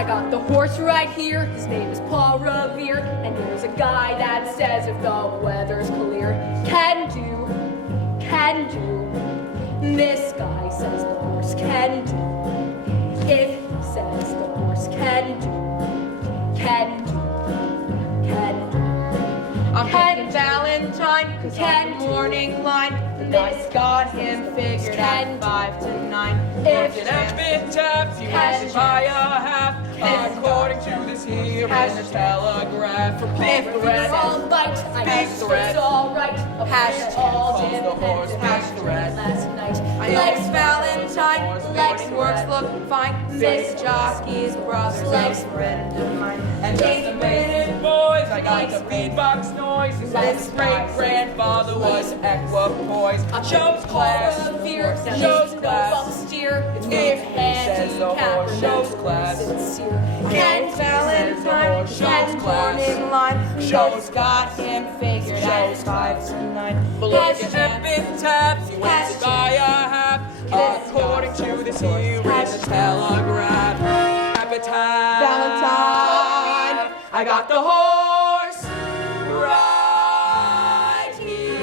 I got the horse right here, his name is Paul Revere, and there's a guy that says if the weather's clear, can do. This guy says the horse can do. If he says the horse can do. I'm picking Valentine, cause on the morning line, this got him figured at 5 to 9. If an epitaph, you must buy a half, according to this here in the telegraph. If we're all right, I guess it's all right. Calls the horse pastorette. Last night, Legs Valentine, legs works look fine. This jockey's brother's a friend of mine. And just a minute, boys, I got the beatbox noise. His great-grandfather was equipoise. Shows class, shows class. If he says the horse shows class. Ken Valentine, shows morning line, shows got him figured at 5 to 9. Believe your epitaph, you went to buy a half, according to this here in the telegraph. Epitaph, Valentine, I got the horse right here.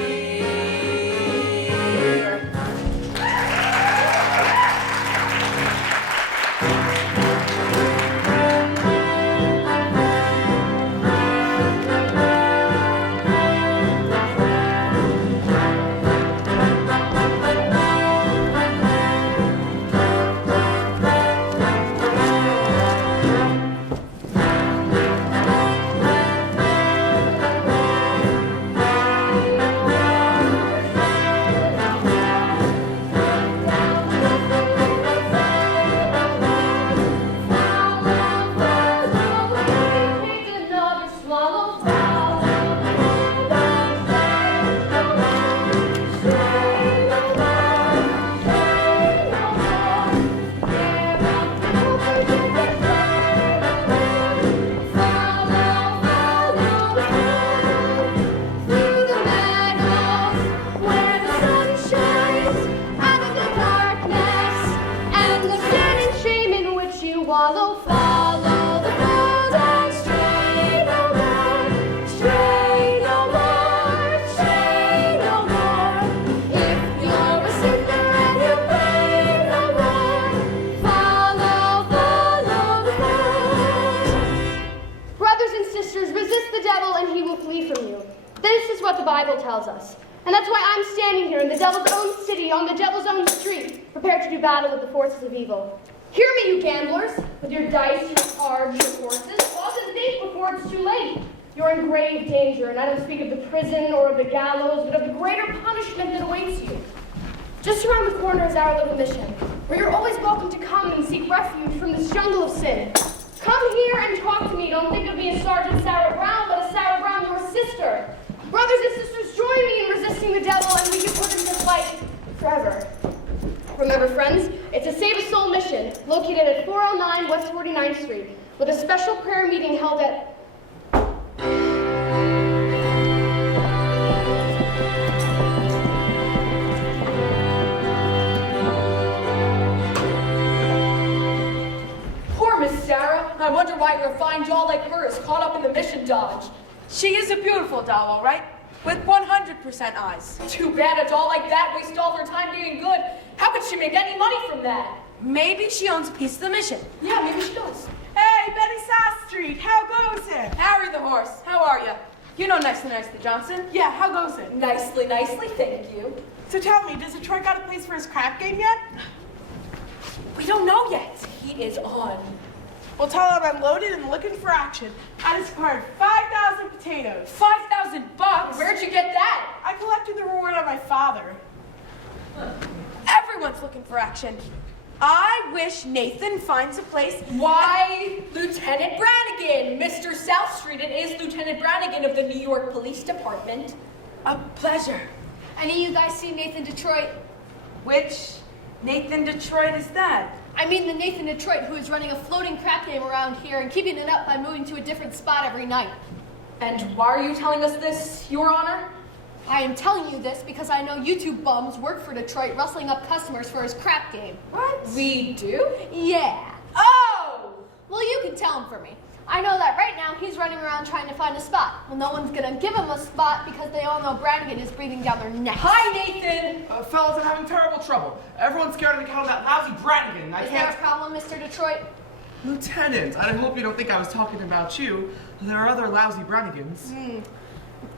Us. And that's why I'm standing here in the devil's own city, on the devil's own street, prepared to do battle with the forces of evil. Hear me, you gamblers, with your dice, your cards, your horses. Pause and think before it's too late. You're in grave danger, and I don't speak of the prison or of the gallows, but of the greater punishment that awaits you. Just around the corner is our little mission, where you're always welcome to come and seek refuge from this jungle of sin. Come here and talk to me. Don't think of me as Sergeant Sarah Brown, but as Sarah Brown, your sister. Brothers and sisters, join me in resisting the devil, and we can put him to flight forever. Remember, friends, it's a Save a Soul mission located at 409 West 49th Street, with a special prayer meeting held at... Poor Miss Sarah. I wonder why a refined doll like her is caught up in the mission dodge. She is a beautiful doll, all right, with 100% eyes. Too bad a doll like that wastes all her time doing good. How could she make any money from that? Maybe she owns a piece of the mission. Yeah, maybe she does. Hey, Betty Sass Street, how goes it? Harry the horse, how are you? You know Nicely Johnson. Yeah, how goes it? Nicely, thank you. So tell me, does Detroit got a place for his crap game yet? We don't know yet. He is on. Well, tell him I'm loaded and looking for action. I just acquired 5,000 potatoes. 5,000 bucks? Where'd you get that? I collected the reward on my father. Everyone's looking for action. I wish Nathan finds a place. Why, Lieutenant Brannigan, Mr. South Street. It is Lieutenant Brannigan of the New York Police Department. A pleasure. Any of you guys see Nathan Detroit? Which Nathan Detroit is that? I mean the Nathan Detroit who is running a floating crap game around here and keeping it up by moving to a different spot every night. And why are you telling us this, Your Honor? I am telling you this because I know you two bums work for Detroit rustling up customers for his crap game. What? We do? Yeah. Oh! Well, you can tell him for me. I know that right now he's running around trying to find a spot. Well, no one's gonna give him a spot because they all know Brannigan is breathing down their necks. Hi, Nathan! Fellas, I'm having terrible trouble. Everyone's scared of the count of that lousy Brannigan, and I Is there a can't... problem, Mr. Detroit? Lieutenant, I hope you don't think I was talking about you. There are other lousy Brannigans.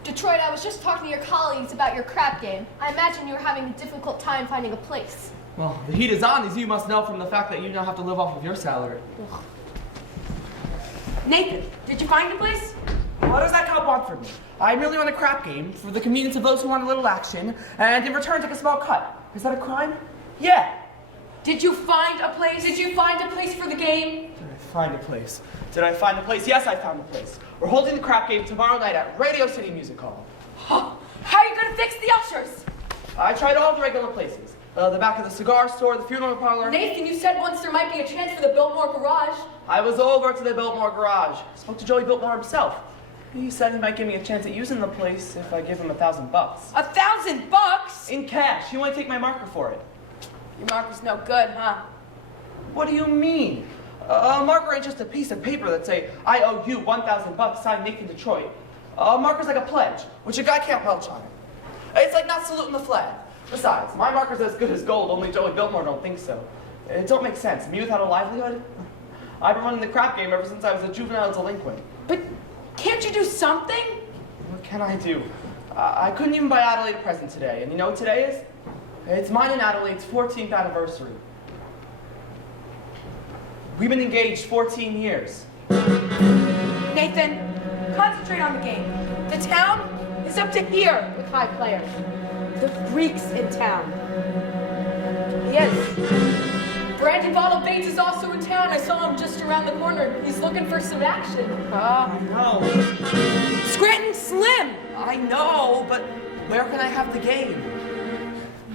Detroit, I was just talking to your colleagues about your crap game. I imagine you were having a difficult time finding a place. Well, the heat is on, as you must know from the fact that you now have to live off of your salary. Nathan, did you find a place? What does that cop want from me? I merely want a crap game for the convenience of those who want a little action, and in return take a small cut. Is that a crime? Yeah. Did you find a place? Did you find a place for the game? Did I find a place? Did I find a place? Yes, I found a place. We're holding the crap game tomorrow night at Radio City Music Hall. Huh. How are you gonna fix the ushers? I tried all the regular places. The back of the cigar store, the funeral parlor. Nathan, you said once there might be a chance for the Biltmore Garage. I was over to the Biltmore Garage. Spoke to Joey Biltmore himself. He said he might give me a chance at using the place if I give him $1,000. $1,000? In cash. He won't take my marker for it. Your marker's no good, huh? What do you mean? A marker ain't just a piece of paper that say, I owe you $1,000, signed Nathan Detroit. A marker's like a pledge, which a guy can't welch on it. It's like not saluting the flag. Besides, my marker's as good as gold, only Joey Biltmore don't think so. It don't make sense. Me without a livelihood? I've been running the crap game ever since I was a juvenile delinquent. But can't you do something? What can I do? I couldn't even buy Adelaide a present today, and you know what today is? It's mine and Adelaide's 14th anniversary. We've been engaged 14 years. Nathan, concentrate on the game. The town is up to here with high players. The freak's in town. Yes. Brandon Bottle Bates is also in town. I saw him just around the corner. He's looking for some action. I know. Scranton Slim! I know, but where can I have the game?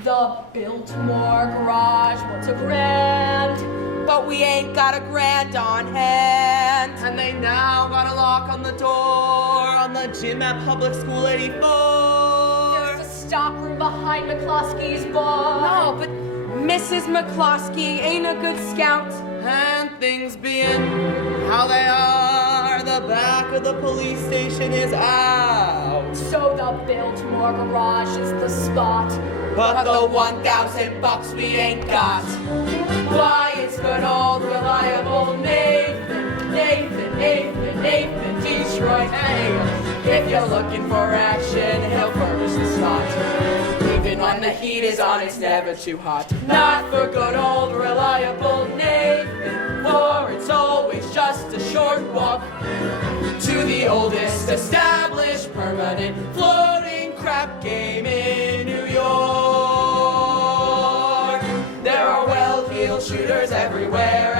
The Biltmore Garage wants a grand. But we ain't got a grand on hand. And they now got a lock on the door on the gym at Public School 84. There's a stock room behind McCloskey's bar. No, but Mrs. McCloskey ain't a good scout. And things being how they are, the back of the police station is out. So the Biltmore Garage is the spot. But the $1,000 we ain't got. Why, it's good old reliable Nathan Detroit. Hey, if you're looking for action, he'll furnish the spot. Even when the heat is on, it's never too hot. Not for good old reliable Nathan, for it's always just a short walk to the oldest established permanent floating crap game in New York. There are well-heeled shooters everywhere.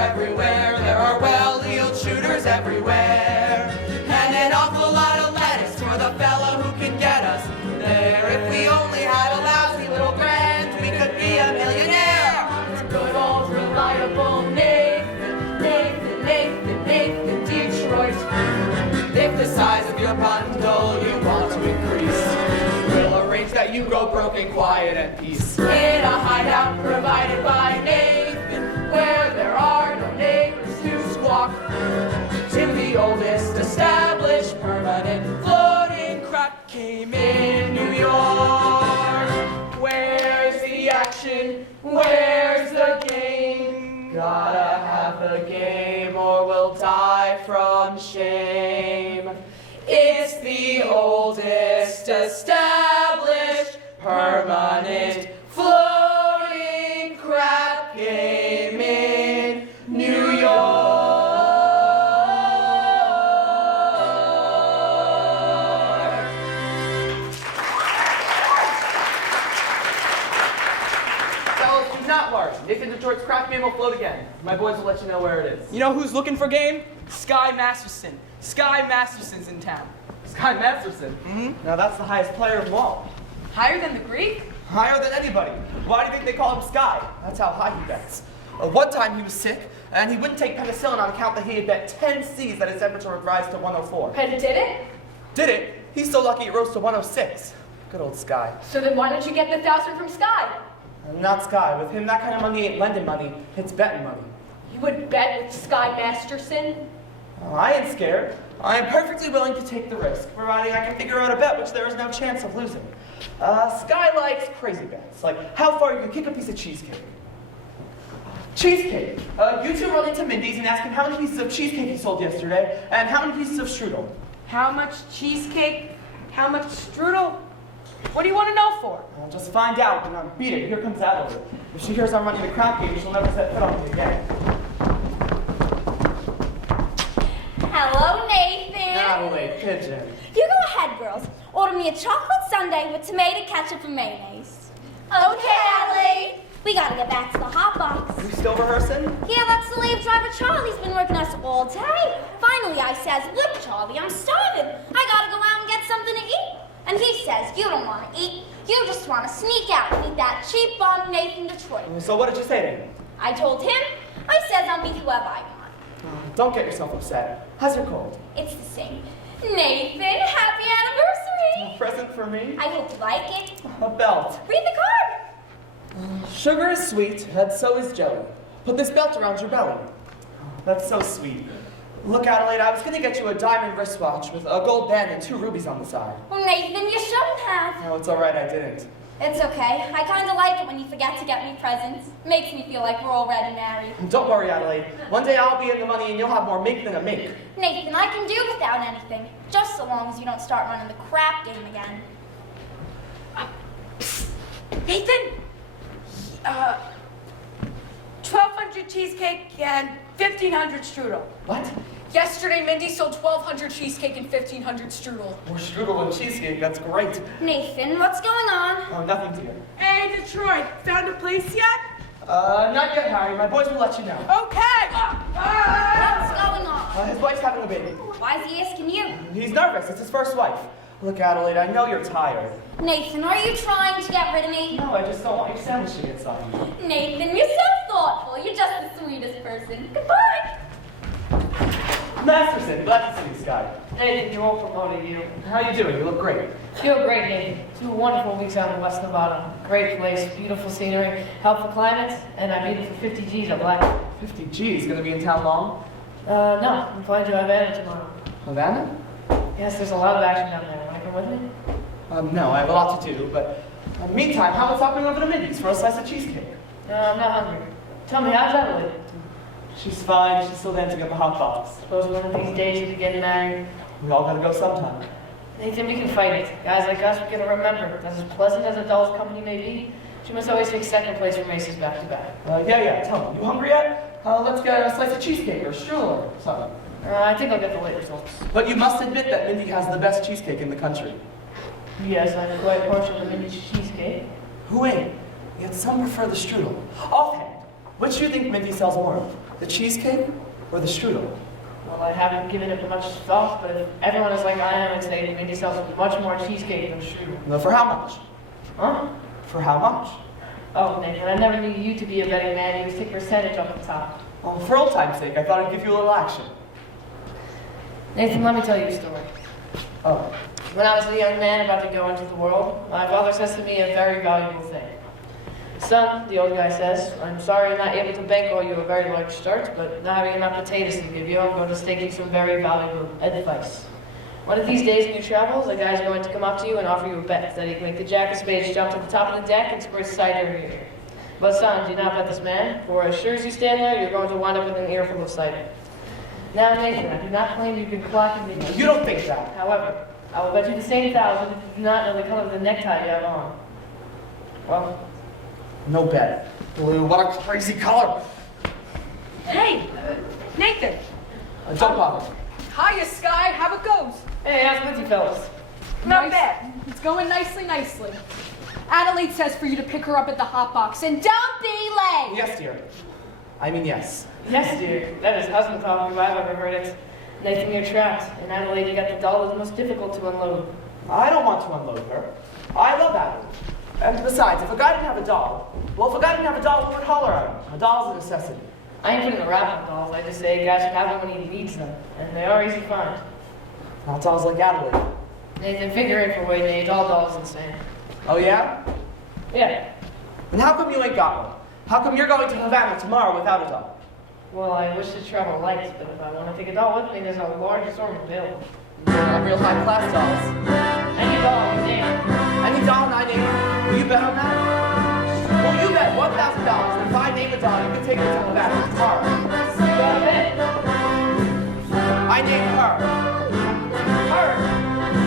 There are well-heeled shooters everywhere. And an awful lot of lettuce for the fella who can get us there. If we only had a lousy little grand, we could be a millionaire. It's good old reliable Nathan Detroit. If the size of your bundle you want to increase, we'll arrange that you go broke in quiet and peace. In a hideout provided by Nathan, where there are no neighbors to squawk, to the oldest established permanent floating crap game in New York. Where's the action? Where's the game? Gotta have the game or we'll die from shame. It's the oldest established permanent floating crap game in New York. Fellas, do not worry. Nathan Detroit's crap game will float again. My boys will let you know where it is. You know who's looking for game? Sky Masterson. Sky Masterson's in town. Sky Masterson. Now that's the highest player of them all. Higher than the Greek? Higher than anybody. Why do you think they call him Sky? That's how high he bets. One time he was sick, and he wouldn't take penicillin on account that he had bet 10 C's that his temperature would rise to 104. And it did it? Did it? He's so lucky it rose to 106. Good old Sky. So then why don't you get the 1,000 from Sky? Not Sky. With him, that kind of money ain't lending money. It's betting money. You would bet with Sky Masterson? I ain't scared. I am perfectly willing to take the risk, providing I can figure out a bet which there is no chance of losing. Sky likes crazy bets, like how far you can kick a piece of cheesecake. Cheesecake. You two run into Mindy's and ask him how many pieces of cheesecake he sold yesterday, and how many pieces of strudel. How much cheesecake? How much strudel? What do you want to know for? I'll just find out, and I'll beat it. Here comes Adelaide. If she hears I'm running the crap game, she'll never set foot on me again. Hello, Nathan. Adelaide, pigeon. You go ahead, girls. Order me a chocolate sundae with tomato ketchup and mayonnaise. Okay, Adelaide. We gotta get back to the hot box. Are you still rehearsing? Yeah, that's the slave driver Charlie's been working us all day. Finally, I says, look, Charlie, I'm starving. I gotta go out and get something to eat. And he says, you don't want to eat. You just want to sneak out and eat that cheap bum Nathan Detroit. So what did you say to him? I told him, I says I'll meet whoever I want. Don't get yourself upset. How's your cold? It's the same. Nathan, happy anniversary. A present for me? I hope you like it. A belt. Read the card. Sugar is sweet, and so is jelly. Put this belt around your belly. That's so sweet. Look, Adelaide, I was going to get you a diamond wristwatch with a gold band and 2 rubies on the side. Well, Nathan, you shouldn't have. No, it's all right, I didn't. It's okay. I kind of like it when you forget to get me presents. Makes me feel like we're already married. Don't worry, Adelaide. One day I'll be in the money and you'll have more mink than a mink. Nathan, I can do without anything. Just so long as you don't start running the crap game again. Nathan? 1,200 cheesecake and 1,500 strudel. What? Yesterday, Mindy sold 1,200 cheesecake and 1,500 strudel. More strudel and cheesecake, that's great. Nathan, what's going on? Oh, nothing, dear. Hey, Detroit, found a place yet? Not yet, Harry. My boys will let you know. Okay. What's going on? His wife's having a baby. Why is he asking you? He's nervous. It's his first wife. Look, Adelaide, I know you're tired. Nathan, are you trying to get rid of me? No, I just don't want your sandwich to get soggy. Nathan, you're so thoughtful. You're just the sweetest person. Goodbye. Masterson, glad to see you, Sky. Nathan, you won't promote you. How you doing? You look great. Feel great, Nathan. 2 wonderful weeks out in West Nevada. Great place, beautiful scenery, helpful climate, and I beat it for 50 G's at Black. 50 G's. Gonna be in town long? No, I'm flying to Havana tomorrow. Havana? Yes, there's a lot of action down there. Want to come with me? No, I have a lot to do, but in the meantime, how about stopping over to Mindy's for a slice of cheesecake? No, I'm not hungry. Tell me, how's Adelaide? She's fine. She's still dancing at the hot box. Suppose one of these days you could get married. We all gotta go sometime. Nathan, we can fight it. Guys like us, we gotta remember that as pleasant as a doll's company may be, she must always take second place for Macy's back to back. Yeah, tell me. You hungry yet? Let's get a slice of cheesecake or strudel or something. I think I'll get the late results. But you must admit that Mindy has the best cheesecake in the country. Yes, I'm quite partial to Mindy's cheesecake. Who ain't? Yet some prefer the strudel. Offhand, which do you think Mindy sells more of? The cheesecake or the strudel? Well, I haven't given it much thought, but if everyone is like I am, I'd say Mindy sells much more cheesecake than strudel. No, for how much? Huh? For how much? Oh, Nathan, I never knew you to be a betting man. You take percentage off the top. Well, for old time's sake, I thought I'd give you a little action. Nathan, let me tell you a story. Oh. When I was a young man about to go into the world, my father says to me a very valuable thing. Son, the old guy says, I'm sorry I'm not able to bankroll you a very large start, but not having enough potatoes to give you, I'm going to stake you some very valuable advice. One of these days in your travels, a guy's going to come up to you and offer you a bet that he can make the jack of spades jump to the top of the deck and squirt cider in your ear. But son, do not bet this man, for as sure as you stand there, you're going to wind up with an earful of cider. Now, Nathan, I do not claim you can clock and be. You don't think that. However, I will bet you the same 1,000 if you do not know the color of the necktie you have on. Well, No bet. Blue, what a crazy color. Hey, Nathan. Don't bother. Hiya, Sky. How it goes? hey, how's Quincy, fellas? Not bad. It's going nicely. Adelaide says for you to pick her up at the hot box and don't be late. Yes, dear. I mean, yes. Yes, dear. That is husband talk if I've ever heard it. Nathan, you're trapped. And Adelaide, you got the doll that's most difficult to unload. I don't want to unload her. I love Adelaide. And besides, if a guy didn't have a doll, we would holler at him. A doll's a necessity. I ain't putting a rap on dolls. I just say a guy should have them when he needs them. And they are easy to find. Not dolls like Adelaide. Nathan, figure in for Wade and age. All dolls insane. Oh, yeah? Yeah. And how come you ain't got one? How come you're going to Havana tomorrow without a doll? Well, I wish to travel light, but if I want to take a doll with me, there's a large assortment available. Real high-class dolls. Any doll you name. Any doll I name, will you bet on that? Well, you bet $1,000, and if I name a doll, you can take it to the back of the car. You got a bet? I name her. Her.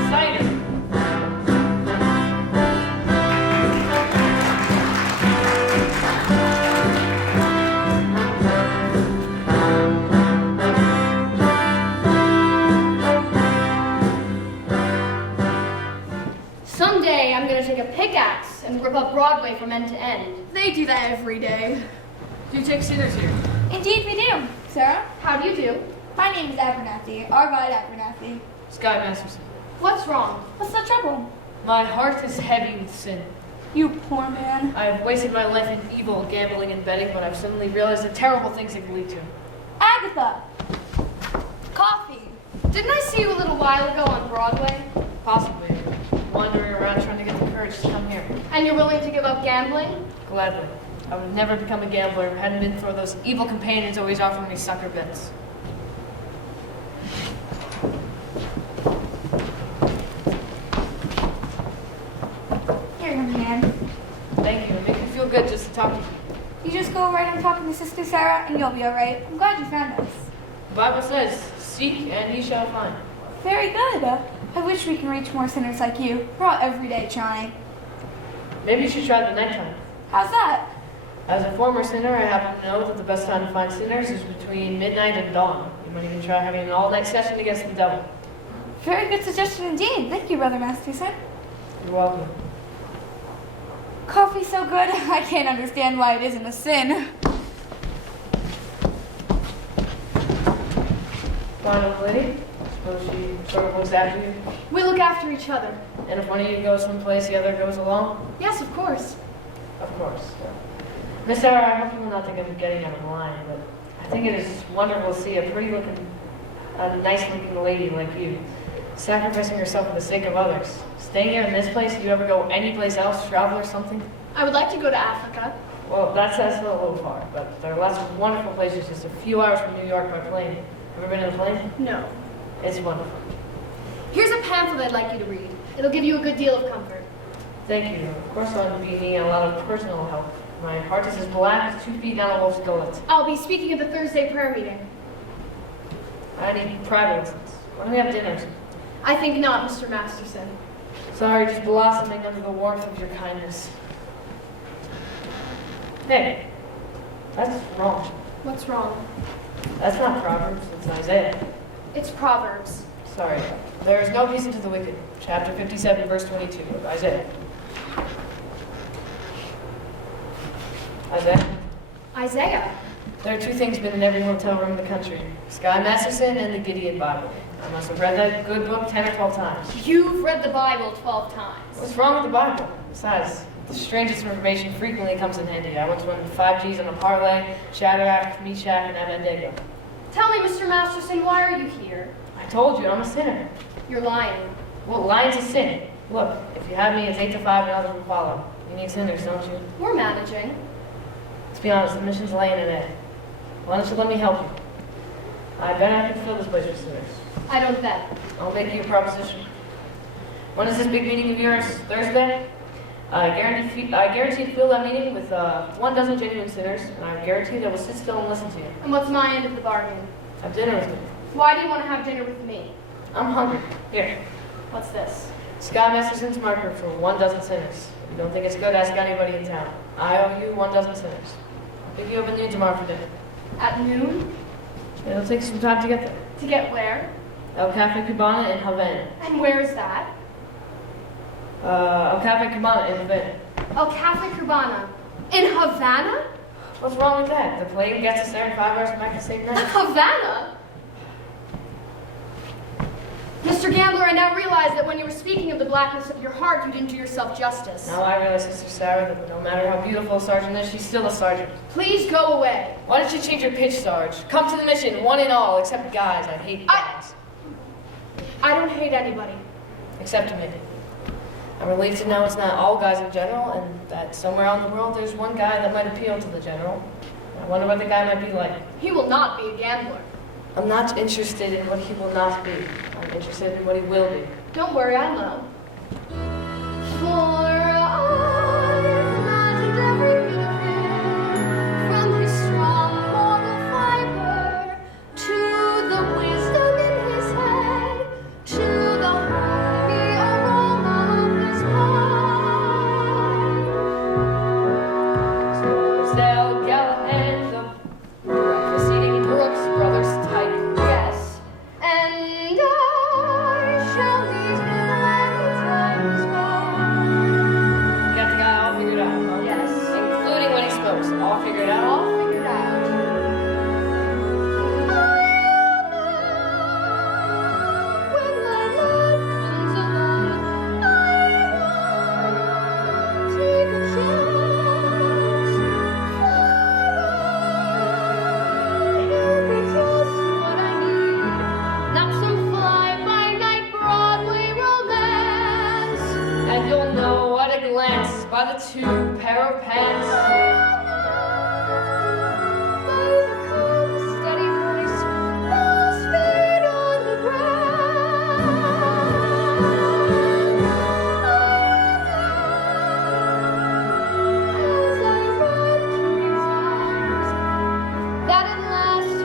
Sign it. Someday I'm going to take a pickaxe and rip up Broadway from end to end. They do that every day. Do you take sinners here? Indeed we do. Sarah? How do you do? My name is Abernathy, Arvide Abernathy. Sky Masterson. What's wrong? What's the trouble? My heart is heavy with sin. You poor man. I have wasted my life in evil, gambling, and betting, but I've suddenly realized the terrible things it can lead to. Agatha! Coffee. Didn't I see you a little while ago on Broadway? Possibly. Wandering around trying to get the courage to come here. And you're willing to give up gambling? Gladly. I would never become a gambler if it hadn't been for those evil companions always offering me sucker bets. Here, young man. Thank you. It makes me feel good just to talk to you. You just go right on talking to Sister Sarah and you'll be alright. I'm glad you found us. The Bible says, seek and ye shall find. Very good. I wish we can reach more sinners like you. We're out every day trying. Maybe you should try the nighttime. How's that? As a former sinner, I happen to know that the best time to find sinners is between midnight and dawn. You might even try having an all-night session against the devil. Very good suggestion indeed. Thank you, Brother Masterson. You're welcome. Coffee's so good, I can't understand why it isn't a sin. Fine lady. Suppose she sort of looks after you. We look after each other. And if one of you goes someplace, the other goes along? Yes, of course. Of course. Miss Sarah, I hope you will not think I'm getting out of line, but I think it is wonderful to see a nice-looking lady like you sacrificing herself for the sake of others. Staying here in this place, do you ever go anyplace else, travel or something? I would like to go to Africa. Well, that's a little far, but there are lots of wonderful places just a few hours from New York by plane. Ever been in a plane? No. It's wonderful. Here's a pamphlet I'd like you to read. It'll give you a good deal of comfort. Thank you. Of course, I'll be needing a lot of personal help. My heart is as black as 2 feet down a wolf's gullet. I'll be speaking at the Thursday prayer meeting. I need private lessons. Why don't we have dinner? I think not, Mr. Masterson. Sorry, just blossoming under the warmth of your kindness. Hey, that's wrong. What's wrong? That's not Proverbs, it's Isaiah. It's Proverbs. Sorry. There is no peace unto the wicked. Chapter 57, verse 22 of Isaiah. Isaiah? Isaiah. There are 2 things been in every hotel room in the country. Sky Masterson and the Gideon Bible. I must have read that good book 10 or 12 times. You've read the Bible 12 times. What's wrong with the Bible? Besides, the strangest information frequently comes in handy. I once won 5 G's on a parlay, Shadrach, Meshach, and Abednego. Tell me, Mr. Masterson, why are you here? I told you, I'm a sinner. You're lying. Well, lying's a sin. Look, if you have me, it's 8 to 5 and others will follow. You need sinners, don't you? We're managing. Let's be honest, the mission's laying in it. Why don't you let me help you? I bet I can fill this place with sinners. I don't bet. I'll make you a proposition. When is this big meeting of yours? Thursday? I guarantee to fill that meeting with 1 dozen genuine sinners, and I guarantee they will sit still and listen to you. And what's my end of the bargain? Have dinner with me. Why do you want to have dinner with me? I'm hungry. Here. What's this? Sky Masterson's marker for 1 dozen sinners. If you don't think it's good, ask anybody in town. I owe you 1 dozen sinners. I'll pick you up at noon tomorrow for dinner. At noon? It'll take some time to get there. To get where? El Cafe Cubana in Havana. And where is that? El Cafe Cubana in Havana. El Cafe Cubana. In Havana? What's wrong with that? The plane gets us there in 5 hours back the same night. Havana? Mr. Gambler, I now realize that when you were speaking of the blackness of your heart, you didn't do yourself justice. Now I realize, Sister Sarah, that no matter how beautiful a sergeant is, she's still a sergeant. Please go away. Why don't you change your pitch, Sarge? Come to the mission, one and all, except guys. I hate guys. I don't hate anybody. Except me. I'm relieved to know it's not all guys in general, and that somewhere out in the world there's one guy that might appeal to the general. I wonder what the guy might be like. He will not be a gambler. I'm not interested in what he will not be. I'm interested in what he will be. Don't worry, I know. For I've imagined every bit of him, from his strong moral fiber to the wisdom in his head, to the holy aroma of his pie. Sal Galahad, the breakfast eating Brooks Brothers type. Yes, and I shall meet him when the time is gone. Got the guy all figured out, huh? Yes. Including when he smokes. All figured out? All figured out. When my love comes along, I won't take a chance. He'll be just what I need, not some fly-by-night Broadway romance. And you'll know at a glance by the two pair of pants. By the calm, steady voice, those feet on the ground. As I run to his arms, that at last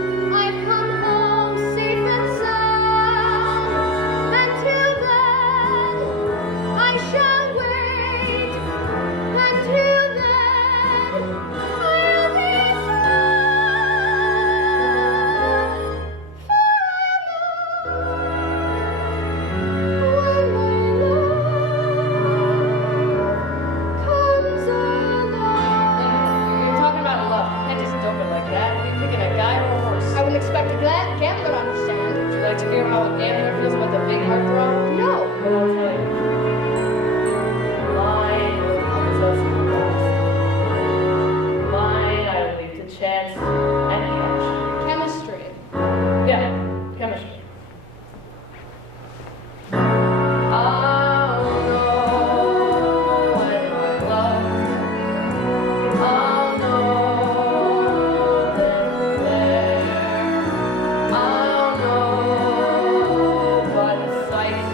I've come home safe and sound. Until then, I shall wait. Until then, I'll be You're talking about love. You can't just dump it like that. Are you picking a guy or a horse? I wouldn't expect a gambler to understand. Would you like to hear how a gambler feels about the big heartthrob? No. Well, I'll tell you. Mine comes up from the past. Mine, I leave to chance and cash. Chemistry. Yeah, chemistry. I'll know when my love. I'll know then and there. I'll know by the sight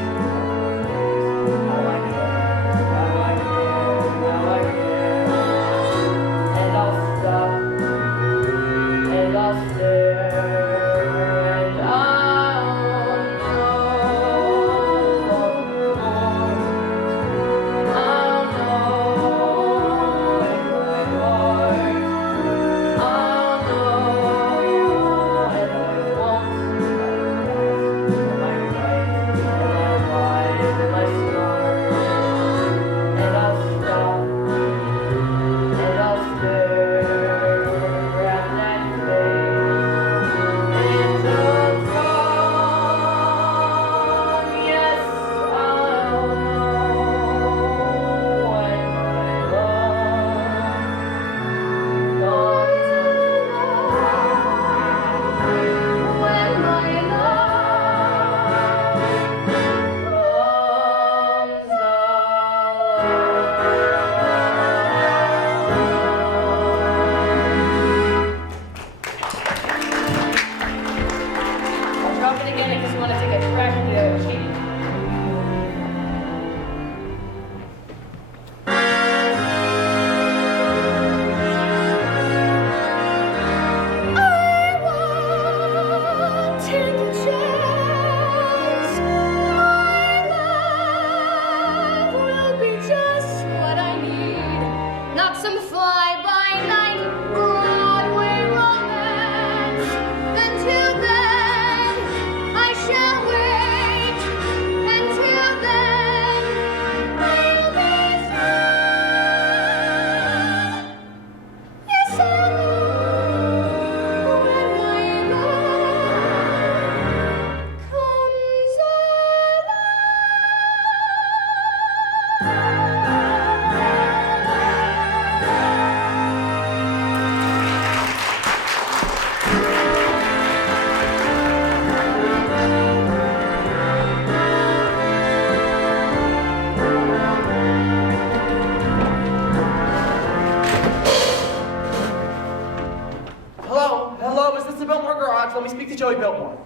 the Biltmore garage. Let me speak to Joey Biltmore.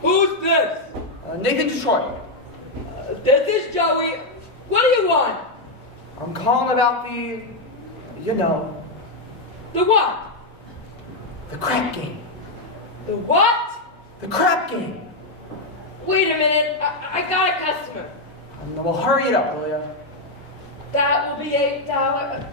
Who's this? Nathan Detroit. This is Joey. What do you want? I'm calling about the, you know, The what? the crap game. The what? The crap game. Wait a minute. I got a customer. Well, hurry it up, will ya? That will be $8.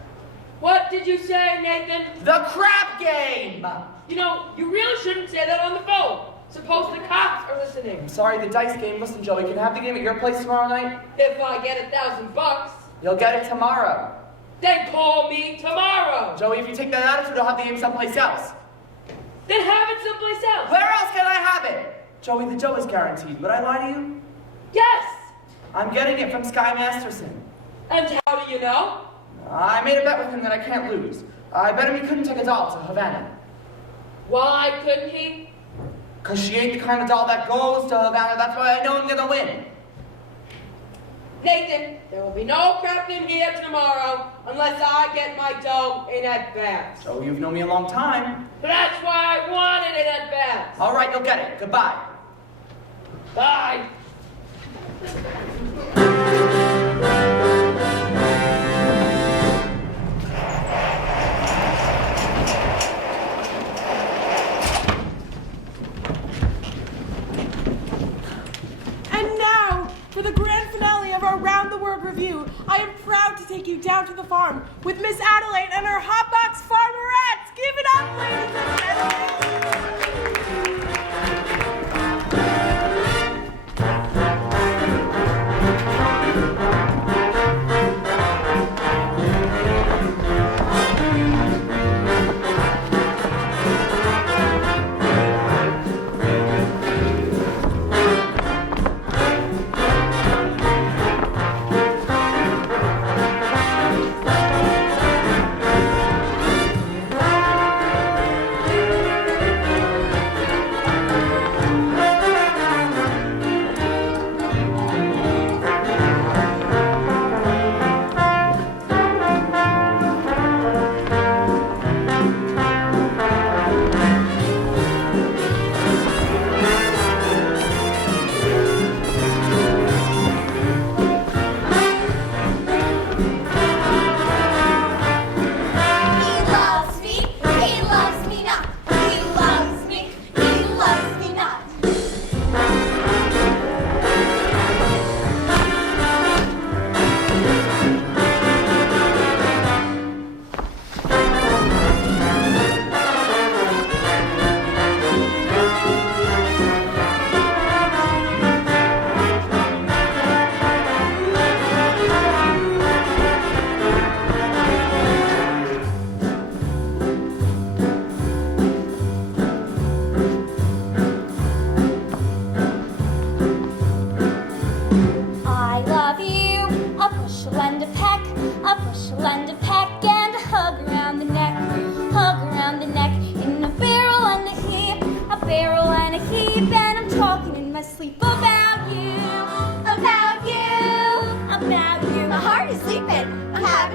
What did you say, Nathan? The crap game! You know, you really shouldn't say that on the phone. Suppose the cops are listening. I'm sorry, the dice game. Listen, Joey, can I have the game at your place tomorrow night? If I get $1,000, You'll get it tomorrow. then call me tomorrow. Joey, if you take that attitude, I'll have the game someplace else. Then have it someplace else. Where else can I have it? Joey, the dough is guaranteed. Would I lie to you? Yes. I'm getting it from Sky Masterson. And how do you know? I made a bet with him that I can't lose. I bet him he couldn't take a doll to Havana. Why couldn't he? Because she ain't the kind of doll that goes to Havana. That's why I know I'm gonna win. Nathan, there will be no crap in here tomorrow unless I get my dough in advance. Joey, you've known me a long time. That's why I wanted it in advance. All right, you'll get it. Goodbye. Bye. And now, for the grand finale of our Round the World review, I am proud to take you down to the farm with Miss Adelaide and her Hotbox Farmerettes. Give it up, ladies and gentlemen.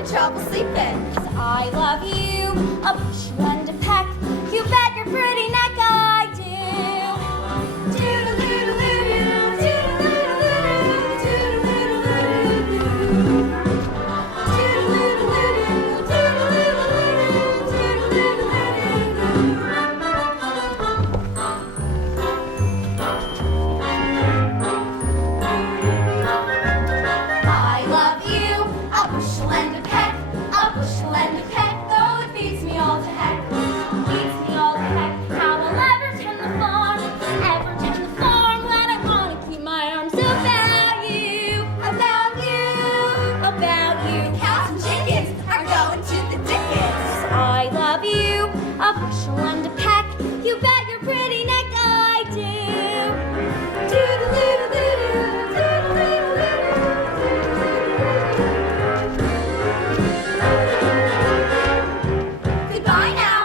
trouble sleeping. 'Cause I love you, a push one to peck. You bet your pretty neck I do. Doodle-doodle-doo-doo, doodle-doodle-doo-doo, doodle-doodle-doo-doo. Doodle-doodle-doo-doo, doodle-doodle-doo-doo. I love you, a bushel and a peck, a bushel and a peck, though it beats me all to heck, beats me all to heck. How I'll ever tend the farm when I want to keep my arms about you, about you, about you. Cows and chickens are going to the dickens. I love you, a bushel and a peck, you bet your pretty neck I do. Doodle-doodle-doo-doo, doodle-doodle-doo-doo. Goodbye now.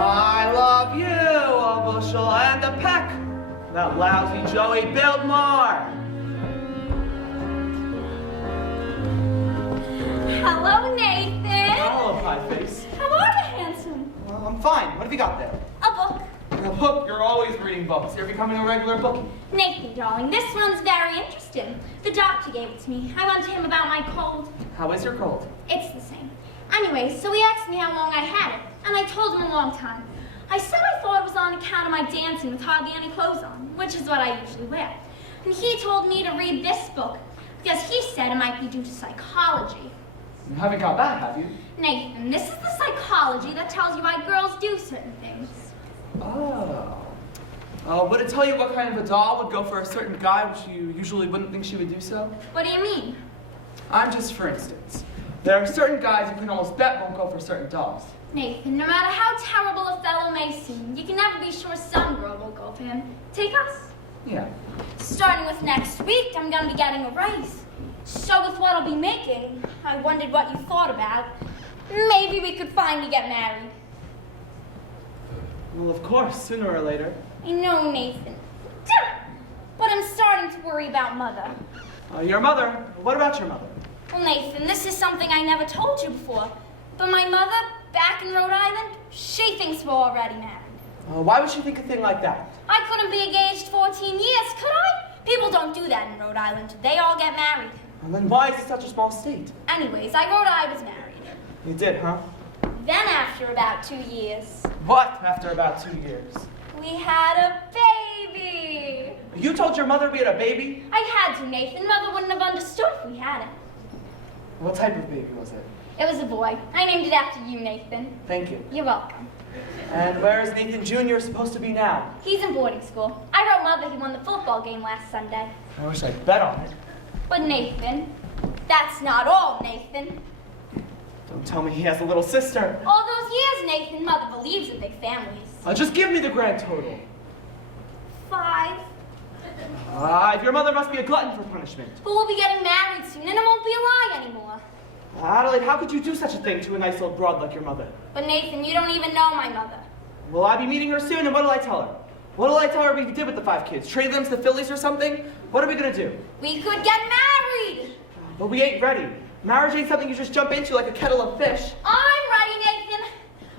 I love you, a bushel and a peck. That lousy Joey built more. Hello, Nathan. Hello, pie face. How are you, handsome? Well, I'm fine. What have you got there? A book. A book? You're always reading books. You're becoming a regular bookie. Nathan, darling, this one's very interesting. The doctor gave it to me. I went to him about my cold. How is your cold? It's the same. Anyway, so he asked me how long I had it, and I told him a long time. I said I thought it was on account of my dancing with hardly any clothes on, which is what I usually wear. And he told me to read this book, because he said it might be due to psychology. You haven't got that, have you? Nathan, this is the psychology that tells you why girls do certain things. Oh. Would it tell you what kind of a doll would go for a certain guy, which you usually wouldn't think she would do so? What do you mean? I'm just for instance. There are certain guys you can almost bet won't go for certain dolls. Nathan, no matter how terrible a fellow may seem, you can never be sure some girl will go for him. Take us. Yeah. Starting with next week, I'm gonna be getting a raise. So with what I'll be making, I wondered what you thought about. Maybe we could finally get married. Well, of course, sooner or later. I know, Nathan. But I'm starting to worry about Mother. Your mother? What about your mother? Well, Nathan, this is something I never told you before. But my mother, back in Rhode Island, she thinks we're already married. Why would she think a thing like that? I couldn't be engaged 14 years, could I? People don't do that in Rhode Island. They all get married. And then why is it such a small state? Anyways, I wrote I was married. You did, huh? Then after about 2 years, What after about 2 years? we had a baby. You told your mother we had a baby? I had to, Nathan. Mother wouldn't have understood if we had it. What type of baby was it? It was a boy. I named it after you, Nathan. Thank you. You're welcome. And where is Nathan Jr. supposed to be now? He's in boarding school. I wrote Mother he won the football game last Sunday. I wish I'd bet on it. But Nathan, that's not all, Nathan. Don't tell me he has a little sister. All those years, Nathan, Mother believes in big families. Just give me the grand total. 5. If your mother must be a glutton for punishment. But we'll be getting married soon, and it won't be a lie anymore. Adelaide, how could you do such a thing to a nice old broad like your mother? But Nathan, you don't even know my mother. Will I be meeting her soon, and what'll I tell her? What'll I tell her we did with the 5 kids? Trade them to the Phillies or something? What are we gonna do? We could get married! But we ain't ready. Marriage ain't something you just jump into like a kettle of fish. I'm ready, Nathan.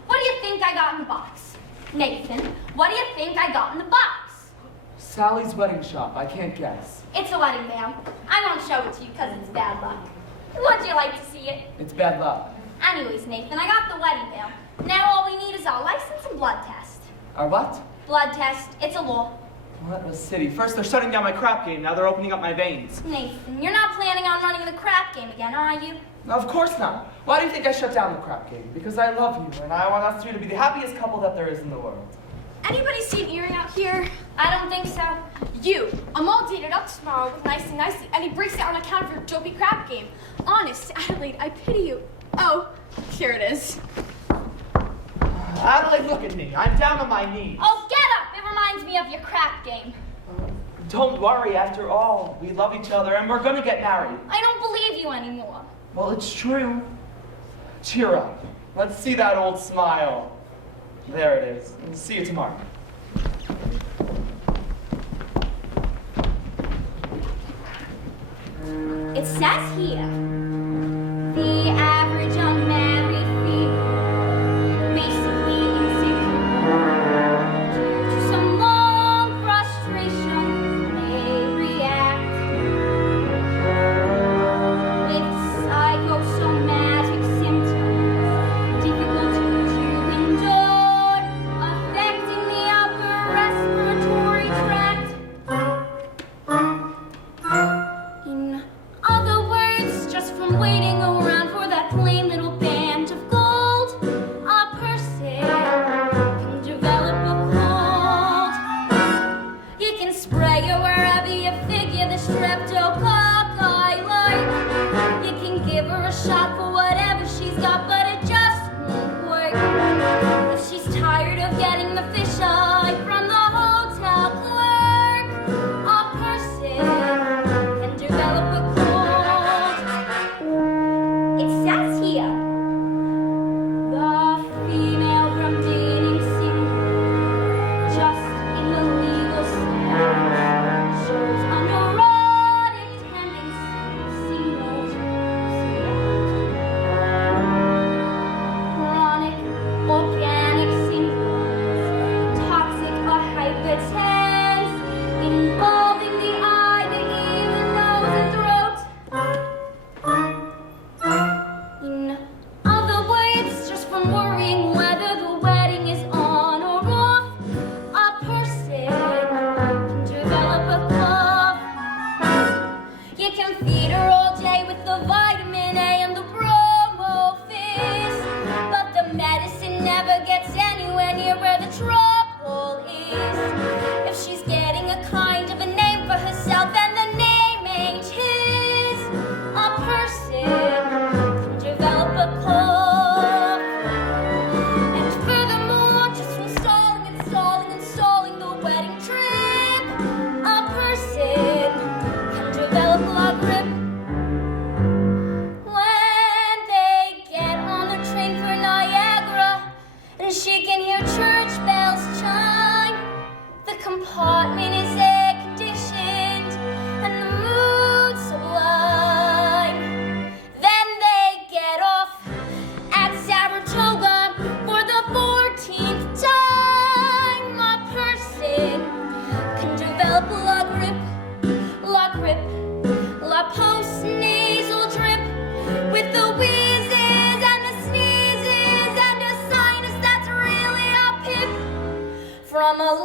What do you think I got in the box? Nathan, what do you think I got in the box? Sally's wedding shop, I can't guess. It's a wedding veil. I won't show it to you because it's bad luck. Would you like to see it? It's bad luck. Anyways, Nathan, I got the wedding veil. Now all we need is our license and blood test. Our what? Blood test. It's a law. What a city. First they're shutting down my crap game, now they're opening up my veins. Nathan, you're not planning on running the crap game again, are you? No, of course not. Why do you think I shut down the crap game? Because I love you, and I want us two to be the happiest couple that there is in the world. Anybody see an earring out here? I don't think so. You. I'm all dated up tomorrow with Nicey, and he breaks it on account of your dopey crap game. Honest, Adelaide, I pity you. Oh, here it is. Adelaide, look at me. I'm down on my knees. Oh, get up! It reminds me of your crap game. Don't worry, after all, we love each other, and we're gonna get married. I don't believe you anymore. Well, it's true. Cheer up. Let's see that old smile. There it is. And see you tomorrow. It says here, the average unmarried female, basically insecure, due to some long frustration, may react with psychosomatic symptoms, difficult to endure, affecting the upper respiratory tract. In other words, just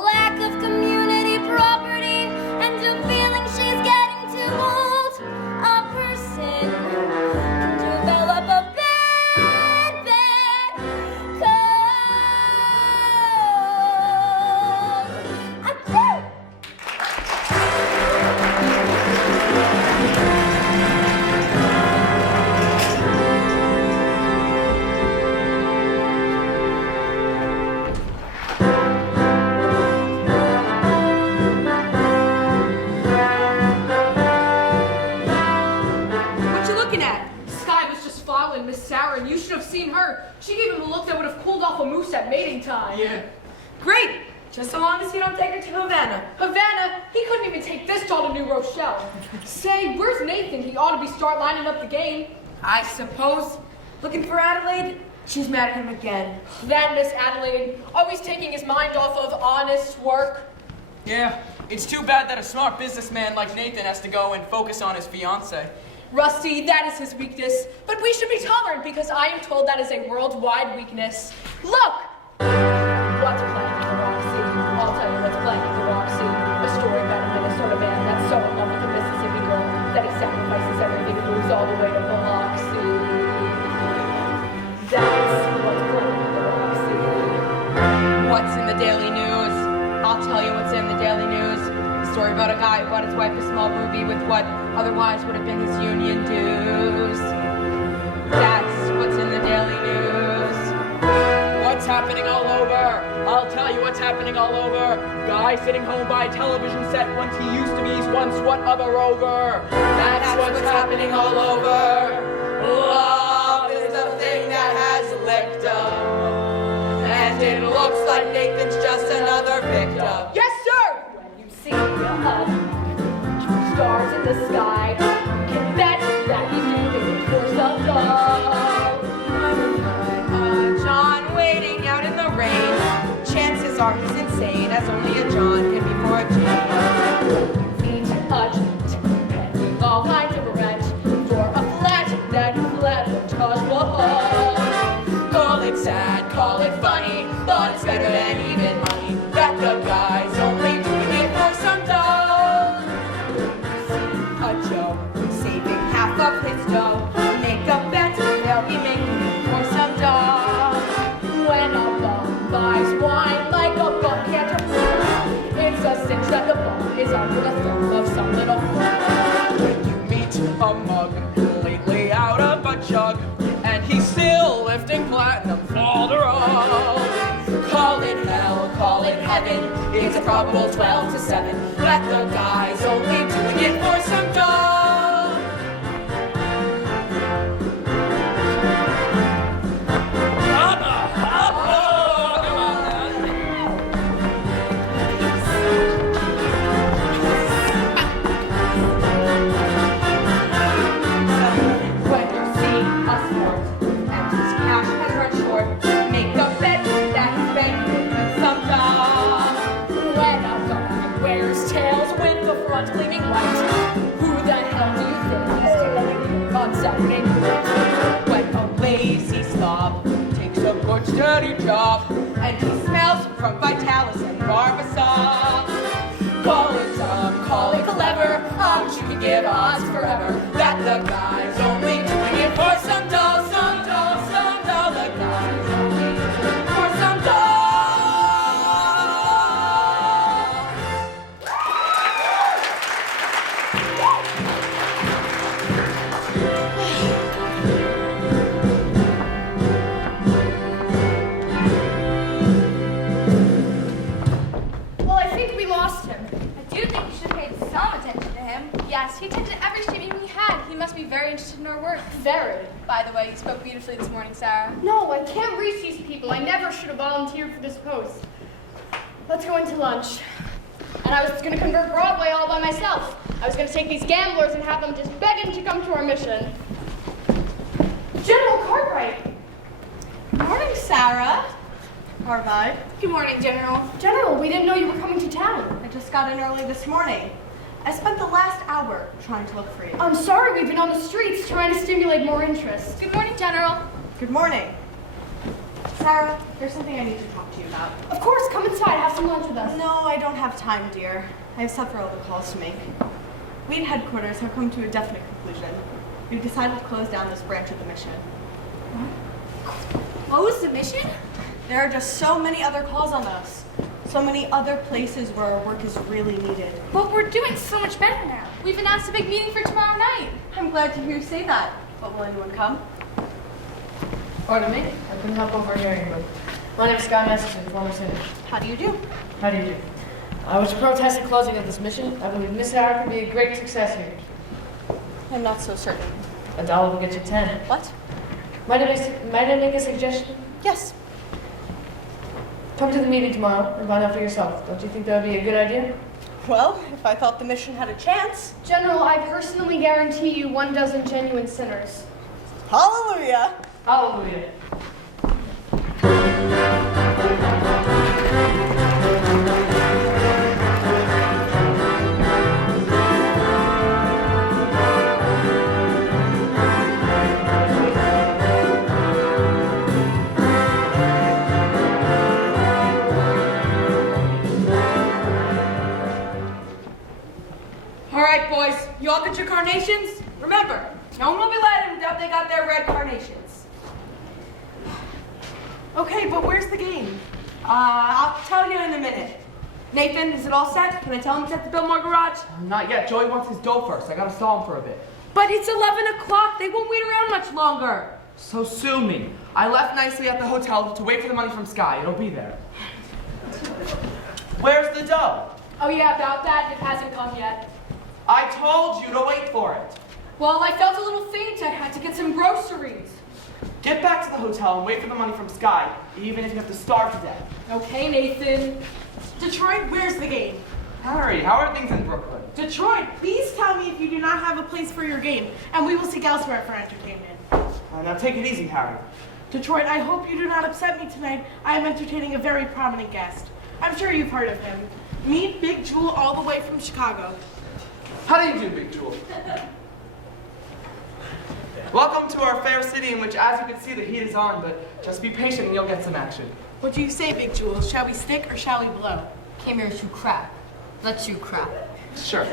lack of community property and a feeling she's getting too old. A person can develop a bad cold. Achoo! What you looking at? Sky was just following Miss Sarah, and you should have seen her. She gave him a look that would have cooled off a moose at mating time. Yeah. Great! Just so long as you don't take her to Havana. Havana? He couldn't even take this doll to New Rochelle. Say, where's Nathan? He ought to be start lining up the game. I suppose. Looking for Adelaide? She's mad at him again. That Miss Adelaide, always taking his mind off of honest work. Yeah, it's too bad that a smart businessman like Nathan has to go and focus on his fiancée. Rusty, that is his weakness. But we should be tolerant because I am told that is a worldwide weakness. Look! What's playing in the Roxy? I'll tell you what's playing in the Roxy. A story about a Minnesota man that's so in love with a Mississippi girl that he sacrifices everything and moves all the way to Biloxi. That's what's playing in the Roxy. What's in the Daily News? I'll tell you what's in the Daily News. A story about a guy who bought his wife a small ruby with what otherwise would have been his union dues. That's what's in the Daily News. What's happening all over? I'll tell you what's happening all over. Guy sitting home by a television set once he used to be, he's once what other over. That's what's happening all over. Love is the thing that has licked him, and it looks like Nathan's just another victim. Yes, sir! When you see stars in the sky, you can bet that he's doing it for some love. John waiting out in the rain. Chances are he's insane, as only a John can be for a Jane. Feet touch, and all kinds of rent for a flat that flat Taj Mahal. Call it sad, call it funny, but it's better than even money. That the guy's only doing it for some dough. A Joe saving half of his dough. Make a bet, they'll be making it for some dough. When a bum buys wine like a bum can't afford, it's a cinch that the bum is under the thumb of some little fool. When you meet a mug lately out of a jug, and he's still lifting platinum folderol. Call it hell, call it heaven. It's a probable 12 to 7. That the guy's only doing it for some dough. When you see a sport and his cash has run short, make a bet that he's banking some dough. When a guy wears tails with the front leaning right, who the hell do you think he's taking on Saturday night? When a lazy slob takes a good steady job and he smells from Vitalis and Barbasol. Call it dumb, call it clever, you can give odds forever that the guy's only doing it for some dough, some dough, some dough. The guy's only doing it for some dough. Well, I think we lost him. I do think you should pay some attention to him. Yes, he attended every street meeting we had. He must be very interested in our work. Very. By the way, you spoke beautifully this morning, Sarah. No, I can't reach these people. I never should have volunteered for this post. Let's go into lunch. And I was going to convert Broadway all by myself. I was going to take these gamblers and have them just begging to come to our mission. General Cartwright! Morning, Sarah. Harvard. Good morning, General. General, we didn't know you were coming to town. I just got in early this morning. I spent the last hour trying to look for you. I'm sorry we've been on the streets trying to stimulate more interest. Good morning, General. Good morning. Sarah, there's something I need to talk to you about. Of course, come inside, have some lunch with us. No, I don't have time, dear. I have several other calls to make. We at headquarters have come to a definite conclusion. We've decided to close down this branch of the mission. Close the mission? There are just so many other calls on us. So many other places where our work is really needed. But we're doing so much better now. We've announced a big meeting for tomorrow night. I'm glad to hear you say that. But will anyone come? Pardon me? I couldn't help overhearing, but my name is Scott Masterson, former senator. How do you do? How do you do? I was to protest the closing of this mission. I believe Miss Howard can be a great success here. I'm not so certain. $1 will get you 10. What? Might I make a suggestion? Yes. Come to the meeting tomorrow and find out for yourself. Don't you think that would be a good idea? Well, if I thought the mission had a chance. General, I personally guarantee you 12 genuine sinners. Hallelujah! Hallelujah. All right, boys, you all get your carnations? Remember, no one will be let in until they got their red carnations. Okay, but where's the game? I'll tell you in a minute. Nathan, is it all set? Can I tell him to set the Biltmore garage? Not yet. Joey wants his dough first. I gotta stall him for a bit. But it's 11 o'clock. They won't wait around much longer. So sue me. I left nicely at the hotel to wait for the money from Sky. It'll be there. Where's the dough? Oh yeah, about that, it hasn't come yet. I told you to wait for it. Well, I felt a little faint. I had to get some groceries. Get back to the hotel and wait for the money from Sky, even if you have to starve to death. Okay, Nathan. Detroit, where's the game? Harry, how are things in Brooklyn? Detroit, please tell me if you do not have a place for your game, and we will seek elsewhere for entertainment. Now take it easy, Harry. Detroit, I hope you do not upset me tonight. I am entertaining a very prominent guest. I'm sure you've heard of him. Meet Big Jewel all the way from Chicago. How do you do, Big Jewel? Welcome to our fair city in which, as you can see, the heat is on, but just be patient and you'll get some action. What do you say, Big Jewel? Shall we stick or shall we blow? Came here to crap. Let's do crap. Sure.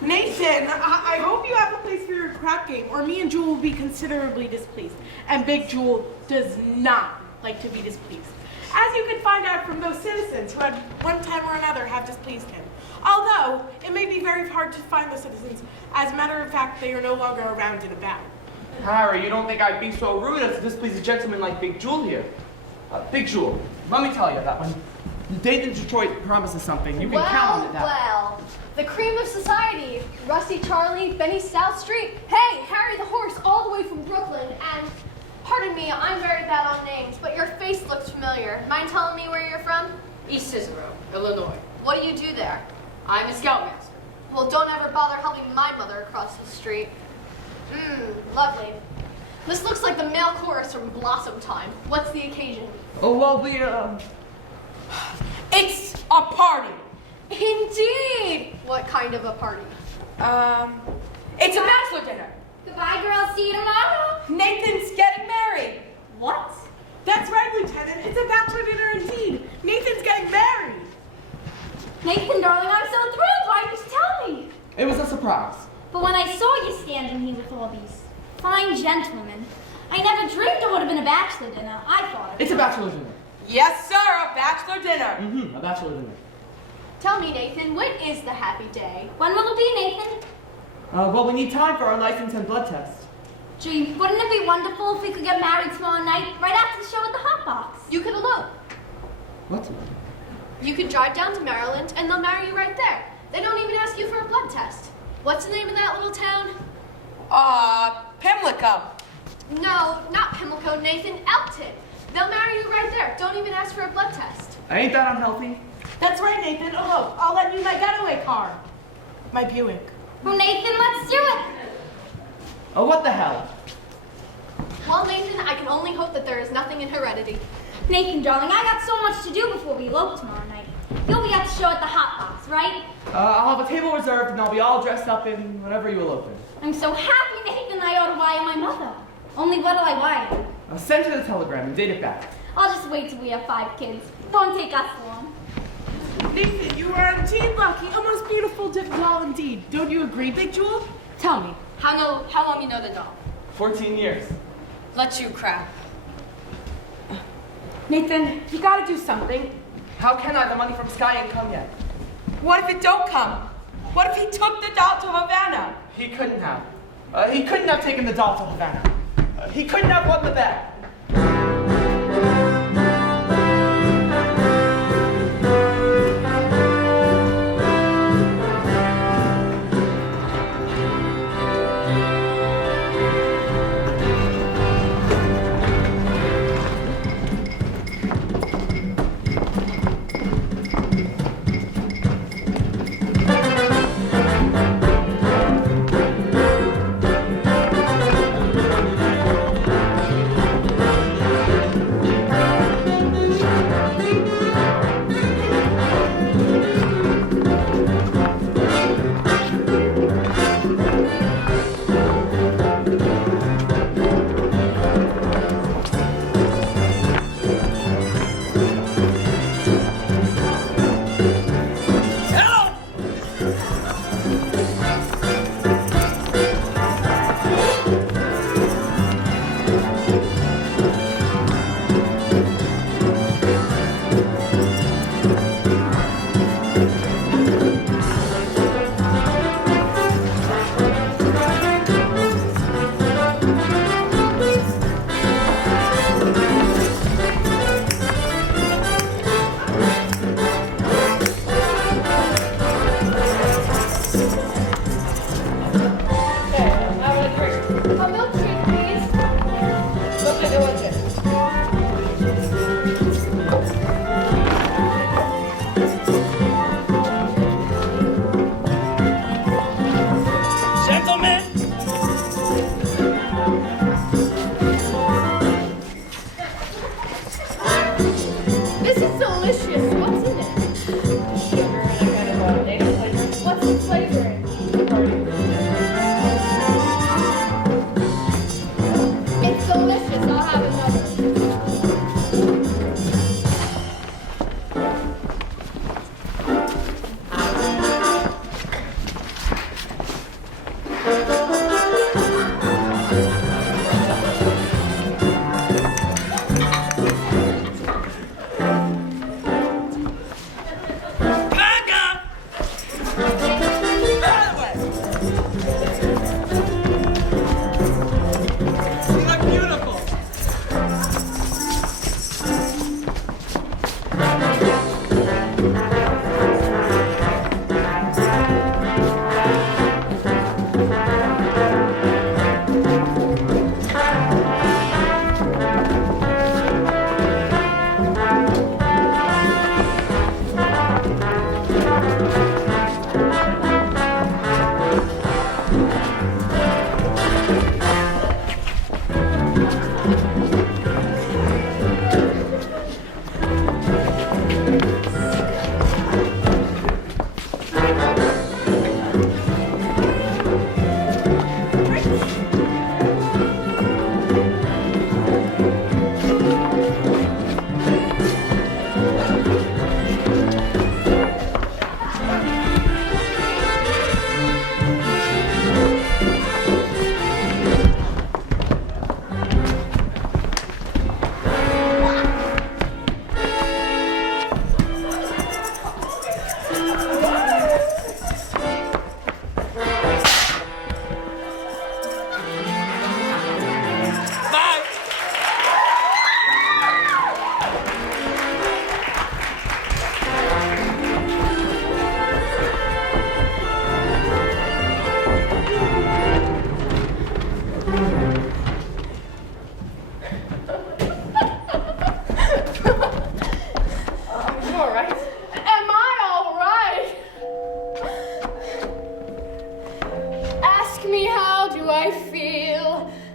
Nathan, I hope you have a place for your crap game, or me and Jewel will be considerably displeased. And Big Jewel does not like to be displeased, as you can find out from those citizens who at one time or another have displeased him. Although, it may be very hard to find those citizens. As a matter of fact, they are no longer around and about. Harry, you don't think I'd be so rude as to displease a gentleman like Big Jewel here? Big Jewel, let me tell you that when Nathan Detroit promises something, you can count on it. Well, the cream of society. Rusty Charlie, Benny South Street. Hey, Harry the horse, all the way from Brooklyn. And, pardon me, I'm very bad on names, but your face looks familiar. Mind telling me where you're from? East Cicero, Illinois. What do you do there? I'm a scoutmaster. Well, don't ever bother helping my mother across the street. Lovely. This looks like the male chorus from Blossom Time. What's the occasion? Oh, well, It's a party. Indeed! What kind of a party? It's a bachelor dinner. Goodbye, girls. See you tomorrow. Nathan's getting married. What? That's right, Lieutenant. It's a bachelor dinner indeed. Nathan's getting married. Nathan, darling, I'm so thrilled. Why didn't you tell me? it was a surprise. But when I saw you standing here with all these fine gentlemen, I never dreamed it would have been a bachelor dinner. I thought it It's a bachelor dinner. Yes, sir, a bachelor dinner. A bachelor dinner. Tell me, Nathan, when is the happy day? When will it be, Nathan? Well, we need time for our license and blood test. Gee, wouldn't it be wonderful if we could get married tomorrow night, right after the show at the Hot Box? You could elope. What? You could drive down to Maryland and they'll marry you right there. They don't even ask you for a blood test. What's the name of that little town? Pimlico. No, not Pimlico, Nathan, Elton. They'll marry you right there. Don't even ask for a blood test. Ain't that unhealthy? That's right, Nathan. Oh, I'll let you my getaway car. My Buick. Well, Nathan, let's do it. Oh, what the hell? Well, Nathan, I can only hope that there is nothing in heredity. Nathan, darling, I got so much to do before we elope tomorrow night. You'll be at the show at the Hot Box, right? I'll have a table reserved and I'll be all dressed up in whatever you will open. I'm so happy, Nathan, I ought to wire my mother. Only what'll I wire? Send her the telegram and date it back. I'll just wait till we have 5 kids. Won't take us long. Nathan, you are indeed lucky. A most beautiful doll indeed. Don't you agree, Big Jewel? Tell me, how long you know the doll? 14 years. Let you crap. Nathan, you gotta do something. How can I? The money from Sky ain't come yet. What if it don't come? What if he took the doll to Havana? He couldn't have. He couldn't have taken the doll to Havana. He couldn't have won the bet.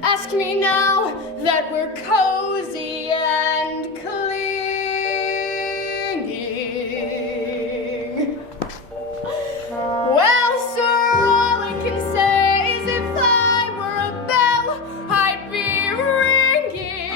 Ask me now that we're cozy and clinging. Well, sir, all I can say is if I were a bell, I'd be ringing.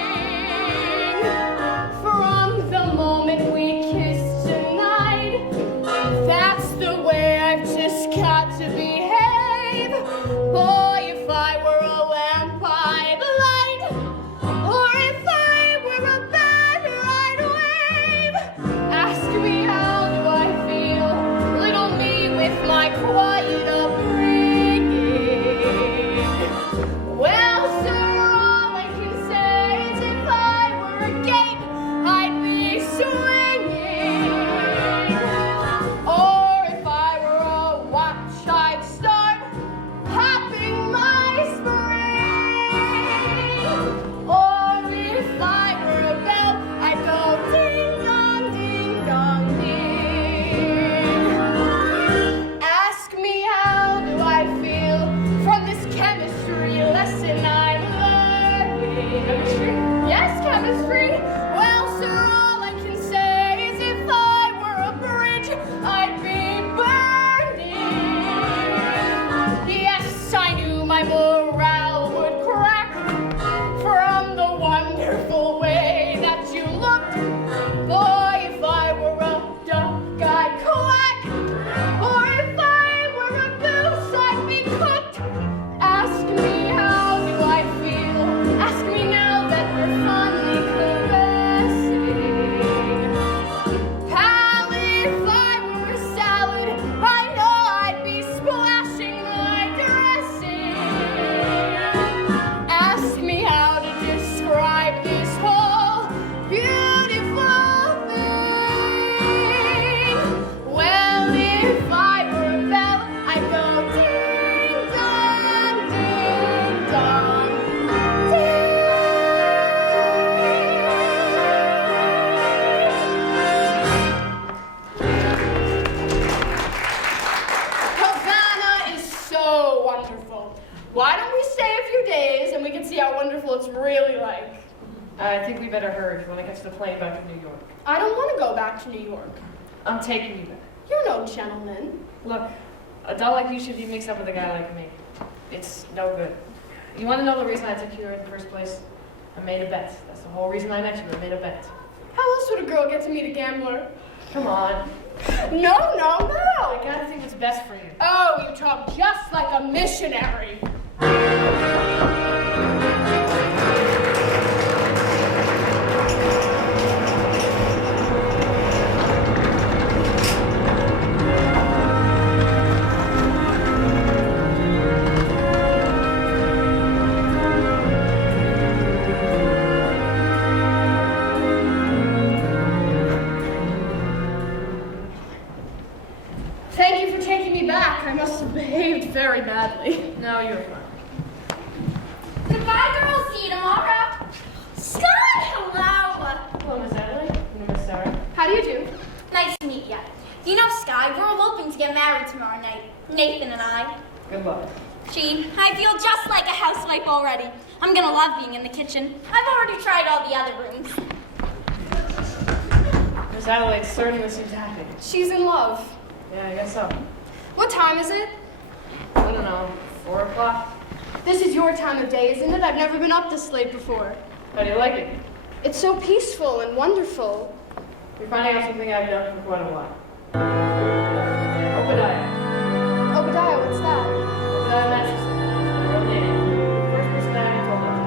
Why don't we stay a few days and we can see how wonderful it's really like? I think we better hurry when I catch the plane back to New York. I don't want to go back to New York. I'm taking you back. You're no gentleman. Look, a doll like you should be mixed up with a guy like me. It's no good. You want to know the reason I took you here in the first place? I made a bet. That's the whole reason I met you. I made a bet. How else would a girl get to meet a gambler? Come on. No, no, I no! gotta think what's best for you. Oh, you talk just like a missionary. Thank you for taking me back. I must have behaved very badly. No, you're fine. Goodbye, girls. See you tomorrow. Sky, hello. Hello, Miss Adelaide. Hello, Miss Sarah. How do you do? Nice to meet you. Do you know Sky? We're eloping to get married tomorrow night. Nathan and I. Good luck. Gee, I feel just like a housewife already. I'm gonna love being in the kitchen. I've already tried all the other rooms. Miss Adelaide certainly seems happy. She's in love. Yeah, I guess so. What time is it? I don't know, 4 o'clock? This is your time of day, isn't it? I've never been up this late before. How do you like it? It's so peaceful and wonderful. You're finding out something I've done for quite a while. Obadiah. Obadiah, what's that? Obadiah Masterson. My real name. The first person I ever told that to.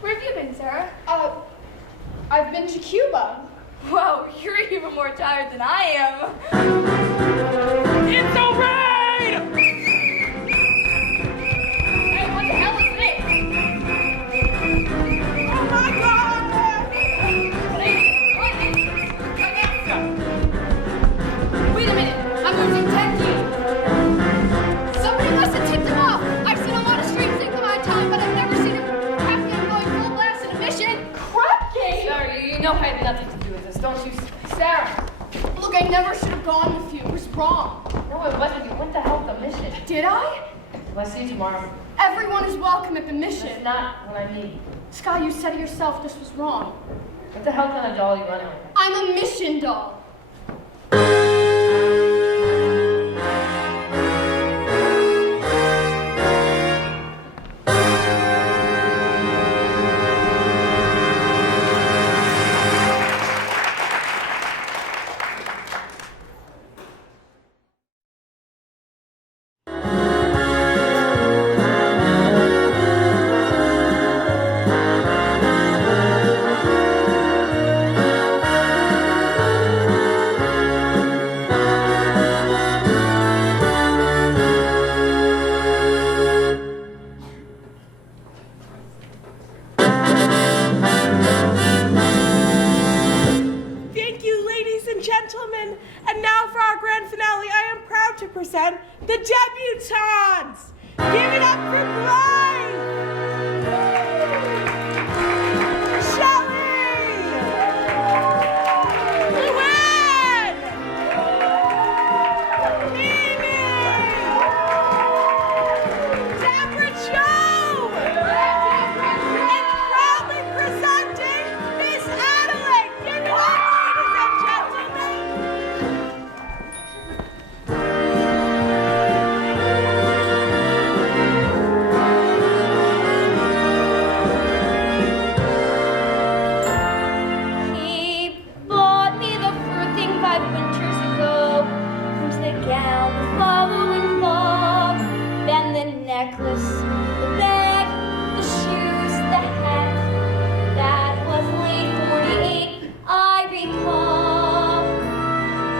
Where have you been, Sarah? I've been to Cuba. Whoa, you're even more tired than I am. It's a raid! Hey, what the hell is this? Oh my God! Wait a minute, I'm losing 10 keys. Somebody must have tipped him off. I've seen a lot of street things in my time, but I've never seen a crap game going full blast in a mission. Crap game? Sorry, you know know I had nothing to do with this, don't you, Sarah? Look, I never should have gone with you. It was wrong. No, it wasn't. You went to help the mission. Did I? Well, I see you tomorrow. Everyone is welcome at the mission. That's not what I need. Sky, you said it yourself. This was wrong. What the hell kind of doll are you running with? I'm a mission doll. Thank you, ladies and gentlemen. And now for our grand finale, I am proud to present the debutantes. Give it up for Blythe, Shelley, Luann, Mimi, Deborah Joe, and proudly presenting Miss Adelaide. Give it up, ladies and gentlemen. He bought me the fruit thing 5 winters ago, and the gown the following fall, then the necklace, the bag, the shoes, the hat. That was late '48, I recall.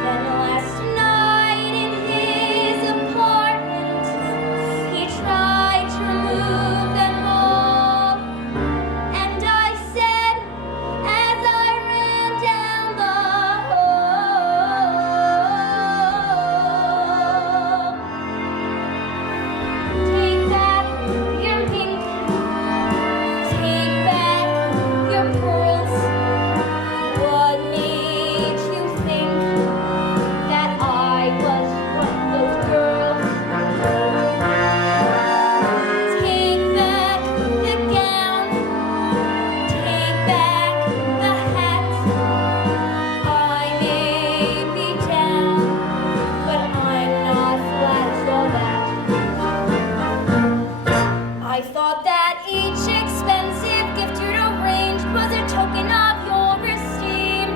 Then last night in his apartment, he tried to remove them all. And I said, as I ran down the hall, take back your pink, take back your pearls. What made you think that I was one of those girls? Take back the gown, take back the hat. I may be down, but I'm not flat as all that. I thought that each expensive gift you'd arranged was a token of your esteem.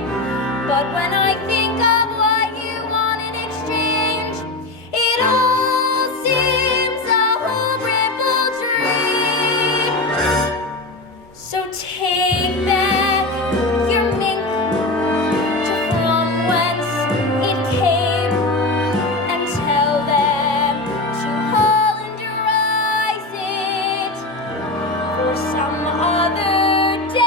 But when I think of what you want in exchange, it all seems a horrible dream. So take back your mink to from whence it came, and tell them to Hollanderize it for some other day.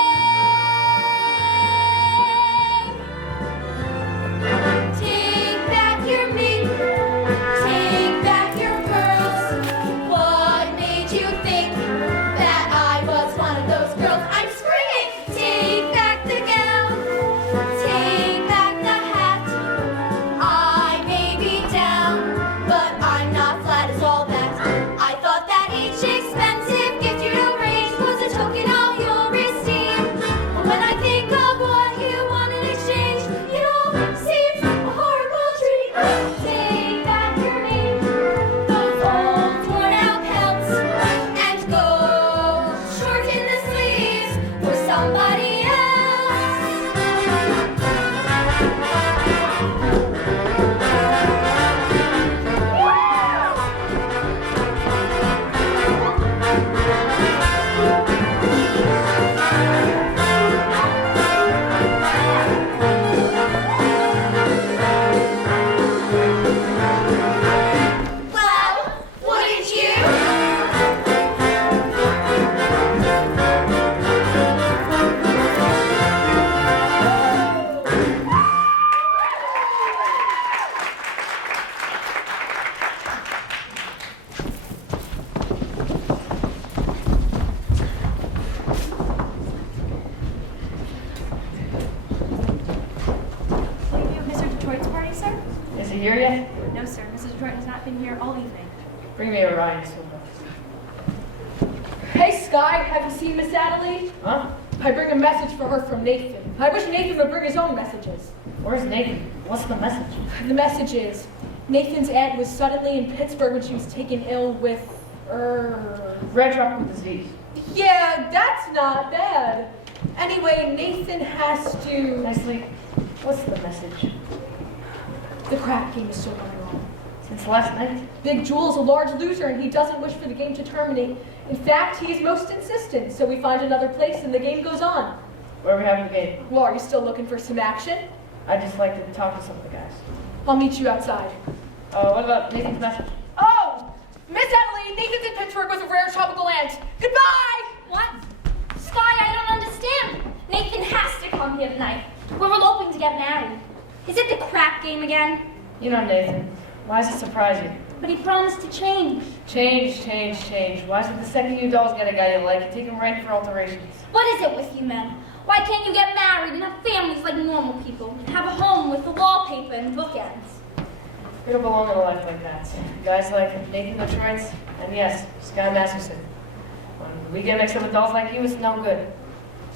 here yet? No, sir. Mrs. Detroit has not been here all evening. Bring me a ride. Hey, Sky, have you seen Miss Adelaide? Huh? I bring a message for her from Nathan. I wish Nathan would bring his own messages. Where's Nathan? What's the message? The message is, Nathan's aunt was suddenly in Pittsburgh when she was taken ill with, Red tropical disease. Yeah, that's not bad. Anyway, Nathan has to... Nicely. What's the message? The crap game is still going on. Since last night? Big Jewel's a large loser and he doesn't wish for the game to terminate. In fact, he is most insistent, so we find another place and the game goes on. Where are we having the game? Well, are you still looking for some action? I'd just like to talk to some of the guys. I'll meet you outside. What about Nathan's message? Oh! Miss Adelaide, Nathan's in Pittsburgh with a rare tropical ant. Goodbye! What? Sky, I don't understand. Nathan has to come here tonight. We're eloping to get married. Is it the crap game again? You know Nathan. Why does it surprise you? But he promised to change. Change. Why is it the second you dolls get a guy you like, you take him right for alterations? What is it with you men? Why can't you get married and have families like normal people? Have a home with the wallpaper and bookends? We don't belong in a life like that. Guys like Nathan Detroit, and yes, Sky Masterson. When we get mixed up with dolls like you, it's no good.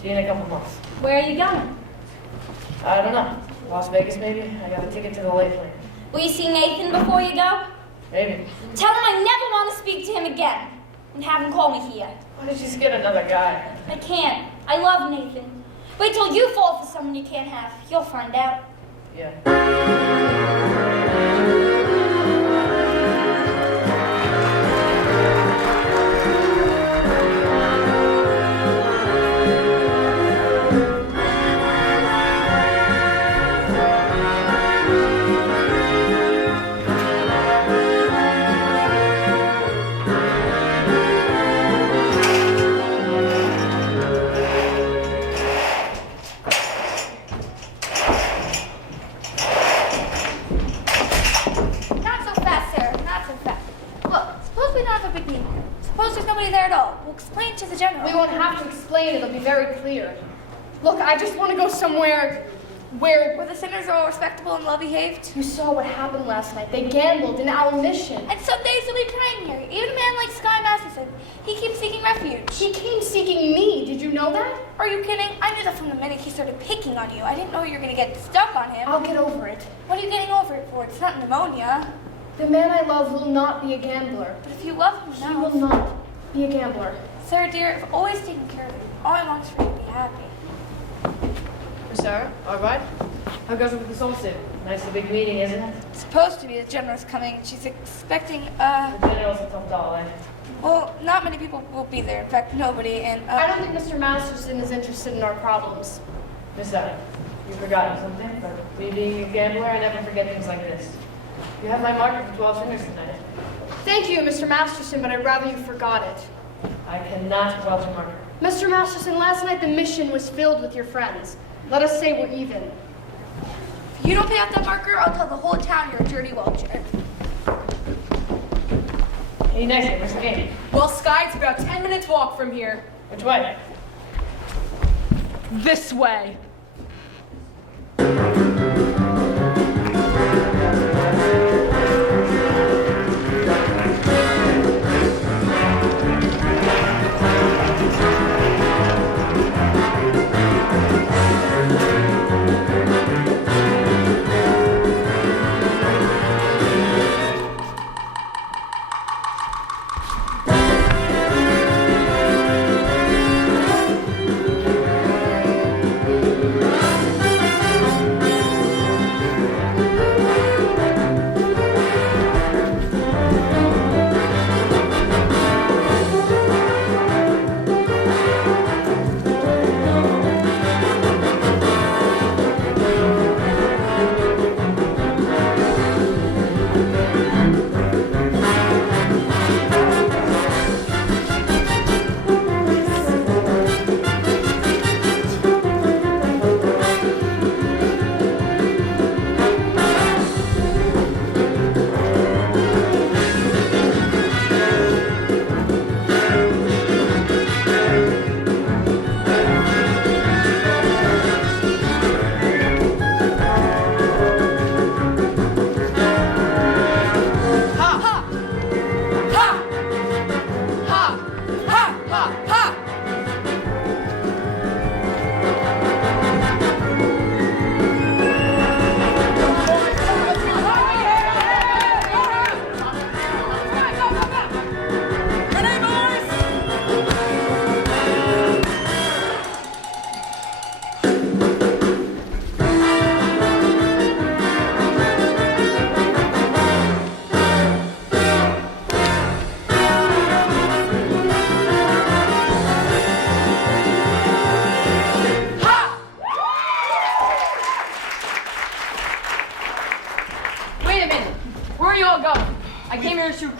See you in a couple months. Where are you going? I don't know. Las Vegas, maybe? I got a ticket to the late plane. Will you see Nathan before you go? Maybe. Tell him I never want to speak to him again. And have him call me here. Why don't you just get another guy? I can't. I love Nathan. Wait till you fall for someone you can't have. You'll find out. Yeah. Not so fast, Sarah. Not so fast. Look, suppose we don't have a big meeting here. Suppose there's nobody there at all. We'll explain to the general. We won't have to explain, it'll be very clear. Look, I just want to go somewhere where Where the sinners are all respectable and well-behaved. you saw what happened last night. They gambled in our mission. And some days they'll be praying here. Even a man like Sky Masterson, he keeps seeking refuge. He came seeking me. Did you know that? Are you kidding? I knew that from the minute he started picking on you. I didn't know you were going to get stuck on him. I'll get over it. What are you getting over it for? It's not pneumonia. The man I love will not be a gambler. But if you love him He now... will not be a gambler. Sarah, dear, I've always taken care of you. All I want is for you to be happy. Miss Sarah, all right? How goes it with the solstice? Nice a big meeting, isn't it? It's supposed to be. The general's coming. She's expecting, The general's a tough doll, eh? well, not many people will be there. In fact, nobody. And, I don't think Mr. Masterson is interested in our problems. Miss Sarah, you've forgotten something, but me being a gambler, I never forget things like this. You have my marker for 12 fingers tonight. Thank you, Mr. Masterson, but I'd rather you forgot it. I cannot welch a marker. Mr. Masterson, last night the mission was filled with your friends. Let us say we're even. if you don't pay out that marker, I'll tell the whole town you're a dirty welcher. Hey, nice game. Where's the game? Well, Sky, it's about 10 minutes walk from here. Which way? This way.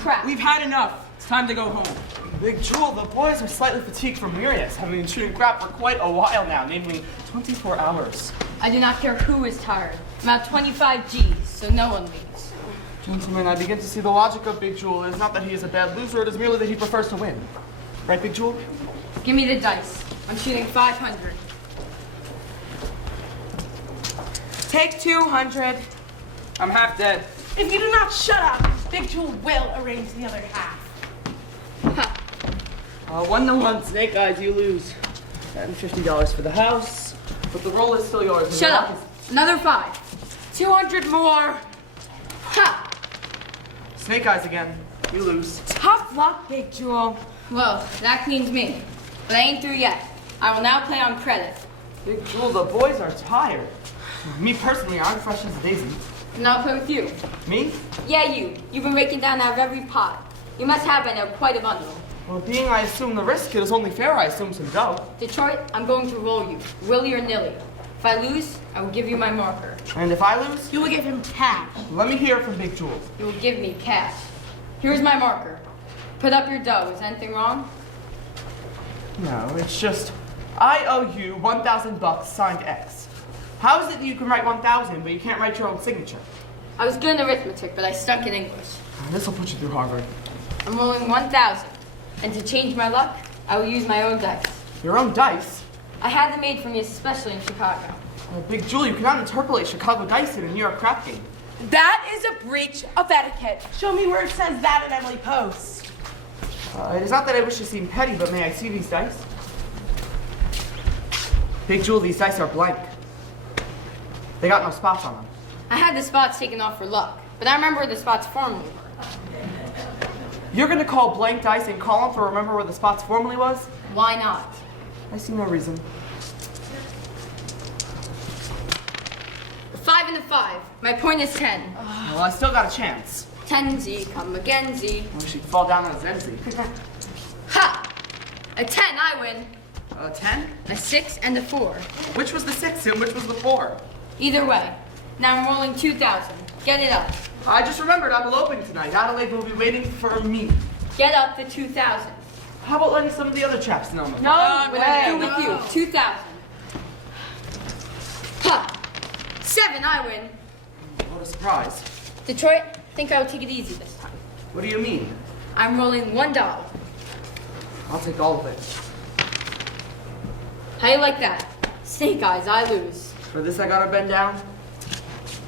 crap. We've had enough. It's time to go home. Big Jewel, the boys are slightly fatigued from weariness, having been shooting crap for quite a while now, namely 24 hours. I do not care who is tired. I'm at 25 G's, so no one leaves. Gentlemen, I begin to see the logic of Big Jewel. It is not that he is a bad loser, it is merely that he prefers to win. Right, Big Jewel? Give me the dice. I'm shooting 500. Take 200. I'm half dead. If you do not shut up, Big Jewel will arrange the other half. 1-1, Snake Eyes, you lose. And $50 for the house, but the roll is still yours. Shut up. Another 5. 200 more. Ha! Snake Eyes again, you lose. Tough luck, Big Jewel. Well, that cleans me. But I ain't through yet. I will now play on credit. Big Jewel, the boys are tired. Me personally, I'm fresh as a daisy. And I'll play with you. Me? Yeah, you. You've been raking down out of every pot. You must have by now quite a bundle. Well, being I assume the risk, it is only fair I assume some dough. Detroit, I'm going to roll you, willy or nilly. If I lose, I will give you my marker. And if I lose, You will give him cash. let me hear from Big Jewel. You will give me cash. Here's my marker. Put up your dough. Is anything wrong? No, it's just, I owe you $1,000 signed X. How is it that you can write 1,000, but you can't write your own signature? I was good in arithmetic, but I stunk in English. This will put you through Harvard. I'm rolling 1,000. And to change my luck, I will use my own dice. Your own dice? I had them made for me especially in Chicago. Big Jewel, you cannot interpolate Chicago dice in a New York crap game. That is a breach of etiquette. Show me where it says that in Emily Post. It is not that I wish to seem petty, but may I see these dice? Big Jewel, these dice are blank. They got no spots on them. I had the spots taken off for luck, but I remember where the spots formerly were. You're gonna call blank dice and call them to remember where the spots formerly was? Why not? I see no reason. 5 and a 5. My point is 10. Well, I still got a chance. 10Z, come again, Z. I wish you'd fall down on a Zenzi. Ha! A 10, I win. 10? A 6 and a 4. Which was the 6 and which was the 4? Either way. Now I'm rolling 2,000. Get it up. I just remembered I'm eloping tonight. Adelaide will be waiting for me. Get up the 2,000. How about letting some of the other chaps know? No, what I do with you. 2,000. Ha! 7, I win. What a surprise. Detroit, think I will take it easy this time. What do you mean? I'm rolling $1. I'll take all of it. How you like that? Snake eyes, I lose. For this I gotta bend down?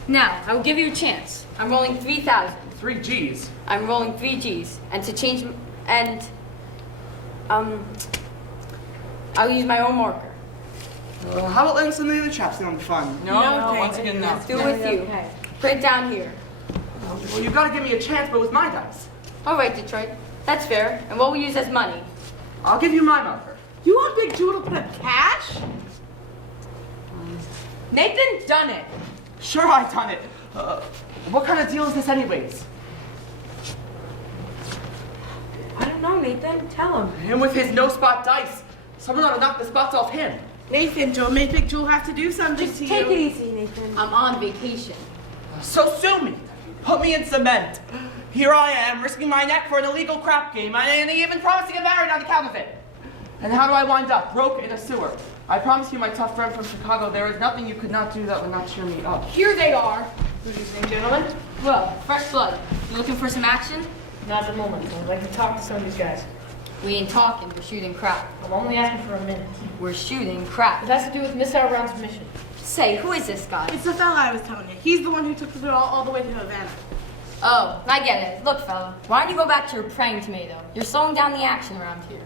Now, I will give you a chance. I'm rolling 3,000. 3 G's. I'm rolling 3 G's. And to change, I'll use my own marker. How about letting some of the other chaps in on the fun? No, once again, no. Do it with you. Put it down here. Well, you've got to give me a chance, but with my dice. All right, Detroit. That's fair. And what we use as money. I'll give you my marker. You want Big Jewel to put up cash? Nathan done it. Sure, I've done it. What kind of deal is this anyways? I don't know, Nathan. Tell him. Him with his no-spot dice. Someone ought to knock the spots off him. Nathan, don't make Big Jewel have to do something to you. Take it easy, Nathan. I'm on vacation. So sue me. Put me in cement. Here I am, risking my neck for an illegal crap game, and even promised to get married on account of it. And how do I wind up? Broke in a sewer. I promise you, my tough friend from Chicago, there is nothing you could not do that would not cheer me up. Here they are. Good evening, gentlemen. Well, fresh blood. You looking for some action? Not at the moment. I'd like to talk to some of these guys. We ain't talking. We're shooting crap. I'm only asking for a minute. We're shooting crap. It has to do with Miss Outround's mission. Say, who is this guy? It's the fella I was telling you. He's the one who took the girl all the way to Havana. Oh, I get it. Look, fella, why don't you go back to your praying tomato? You're slowing down the action around here.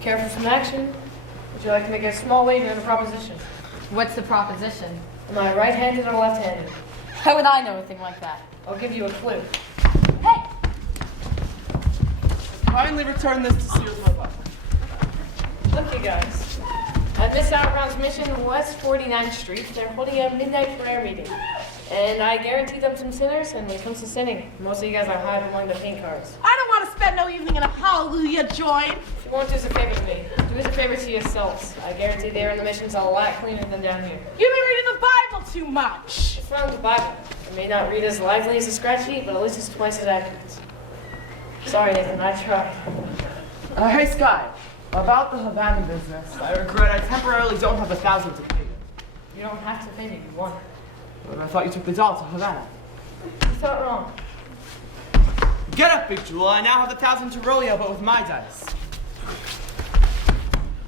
Care for some action? Would you like to make a small wager on a proposition? What's the proposition? Am I right-handed or left-handed? How would I know anything like that? I'll give you a clue. Hey! Kindly return this to Sears Roebuck. Look, you guys. At Miss Outround's mission, West 49th Street, they're holding a midnight prayer meeting. And I guarantee them some sinners, and when it comes to sinning, most of you guys are hiding among the paint cards. I don't want to spend no evening in a hallelujah joint. If you want to do us a favor to me, do us a favor to yourselves. I guarantee there in the mission's a lot cleaner than down here. You've been reading the Bible too much. It's from the Bible. It may not read as lively as a scratch sheet, but at least it's twice as accurate. Sorry, Nathan, I tried. Hey, Sky. About the Havana business, I regret I temporarily don't have 1,000 to pay you. You don't have to pay me if you want. But I thought you took the doll to Havana. You thought wrong. Get up, Big Jewel. I now have 1,000 to roll you, but with my dice.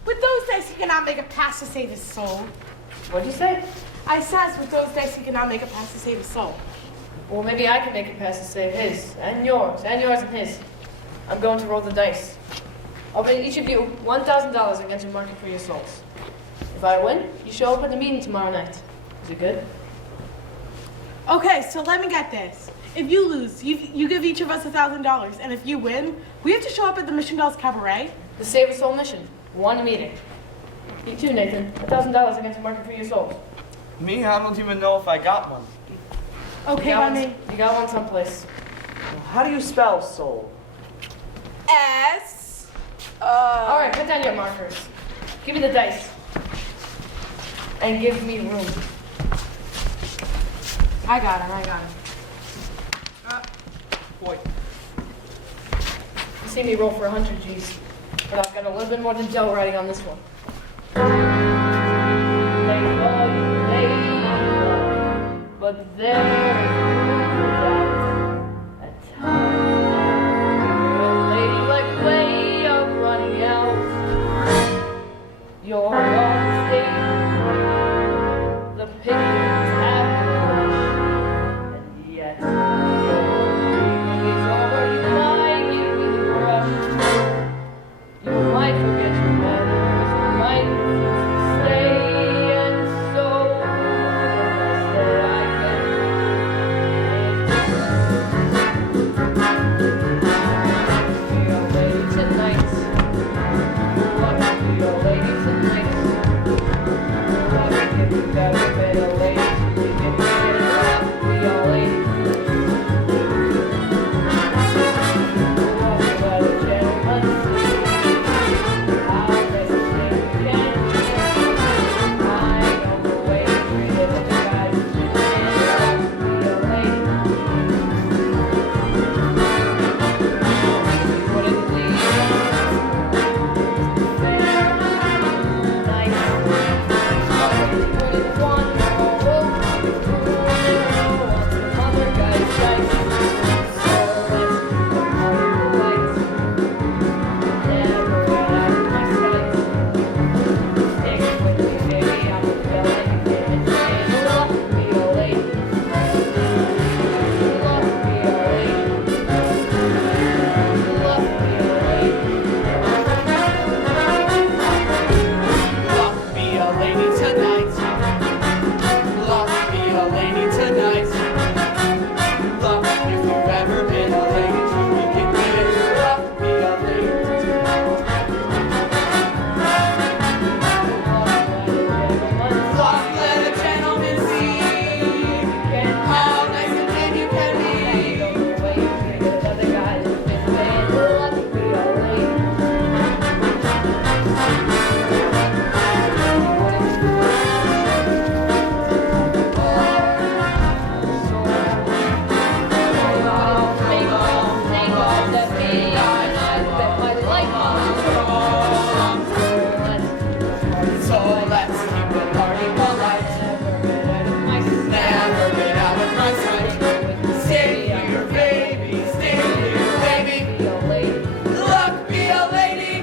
With those dice, he cannot make a pass to save his soul. What'd you say? I says, with those dice, he cannot make a pass to save his soul. Well, maybe I can make a pass to save his, and yours and his. I'm going to roll the dice. I'll pay each of you $1,000 against your market for your souls. If I win, you show up at the meeting tomorrow night. Is it good? Okay, so let me get this. If you lose, you give each of us $1,000, and if you win, we have to show up at the Mission Dolls Cabaret. The Save a Soul mission. One meeting. You too, Nathan. $1,000 against your market for your souls. Me? I don't even know if I got one. Okay, You got one someplace. How do you spell soul? S. All right, put down your markers. Give me the dice. And give me room. I got him. Boy. You see me roll for 100 G's, but I've got a little bit more than Joe riding on this one. But there is a time, a ladylike way of running out. You're on stage, the pigeons have blushed, and yet it's over. You might give me the brush. You might forget your manners, you might stay, and so the best that I can be your lady tonight. Want to be your lady tonight. Want to give you better, better lady. You can be your lady. Want to let a gentleman see how they think can be. I know the way to treat it, the guys who want to be your lady. Put it in the fair, nice. Put it one roll, some other guy's dice. So let's all right. Never get out of my sight. Stick with me, baby. I'm a villain. And say, love me, your lady. Love me, your lady. Love me, your lady. Love me a lady tonight. Love me a lady tonight. Love if you've ever been a lady to begin with. Love me a lady tonight. Love, let a gentleman see how nice and thin you can be. So let's keep the party polite. Never get out of my sight. Stay here, baby. Stay here, baby. Look, be a lady.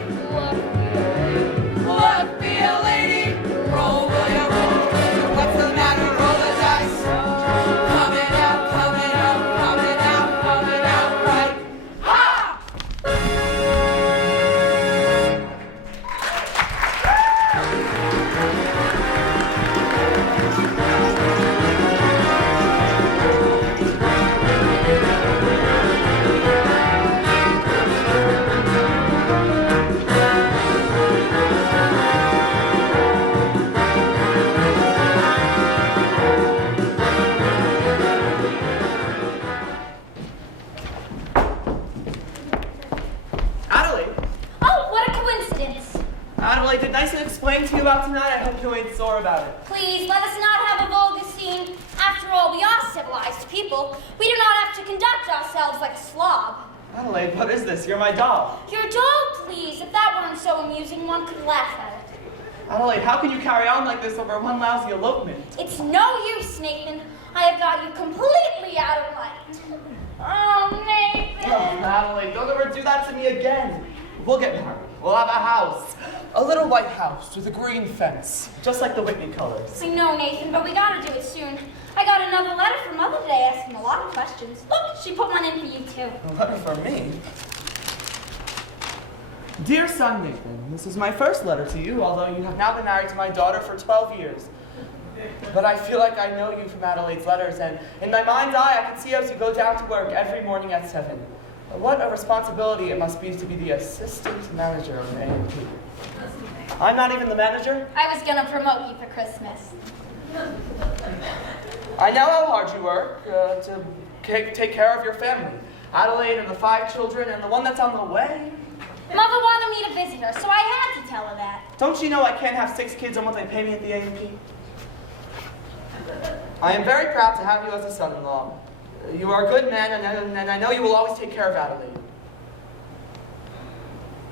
Look, be a lady. Roll, William, roll. What's the matter? Roll the dice. Coming out, coming out, coming out, coming out right. Ha! Adelaide? Oh, what a coincidence. Adelaide, did Nyson explain to you about tonight? I hope you ain't sore about it. Please, let us not have a vulgar scene. After all, we are civilized people. We do not have to conduct ourselves like a slob. Adelaide, what is this? You're my doll. Your doll, please. If that weren't so amusing, one could laugh at it. Adelaide, how can you carry on like this over one lousy elopement? It's no use, Nathan. I have got you completely out of light. Oh, Nathan. Oh, Adelaide, don't ever do that to me again. We'll get married. We'll have a house. A little white house with a green fence, just like the Whitney colors. I know, Nathan, but we gotta do it soon. I got another letter from Mother today asking a lot of questions. Look, she put one in for you, too. A letter for me? Dear son Nathan, this is my first letter to you, although you have now been married to my daughter for 12 years. But I feel like I know you from Adelaide's letters, and in my mind's eye, I can see as you go down to work every morning at 7. What a responsibility it must be to be the assistant manager of an A&P. I'm not even the manager. I was gonna promote you for Christmas. I know how hard you work to take care of your family. Adelaide and the 5 children and the one that's on the way. Mother wanted me to visit her, so I had to tell her that. Don't you know I can't have 6 kids on what they pay me at the A&P? I am very proud to have you as a son-in-law. You are a good man, and I know you will always take care of Adelaide.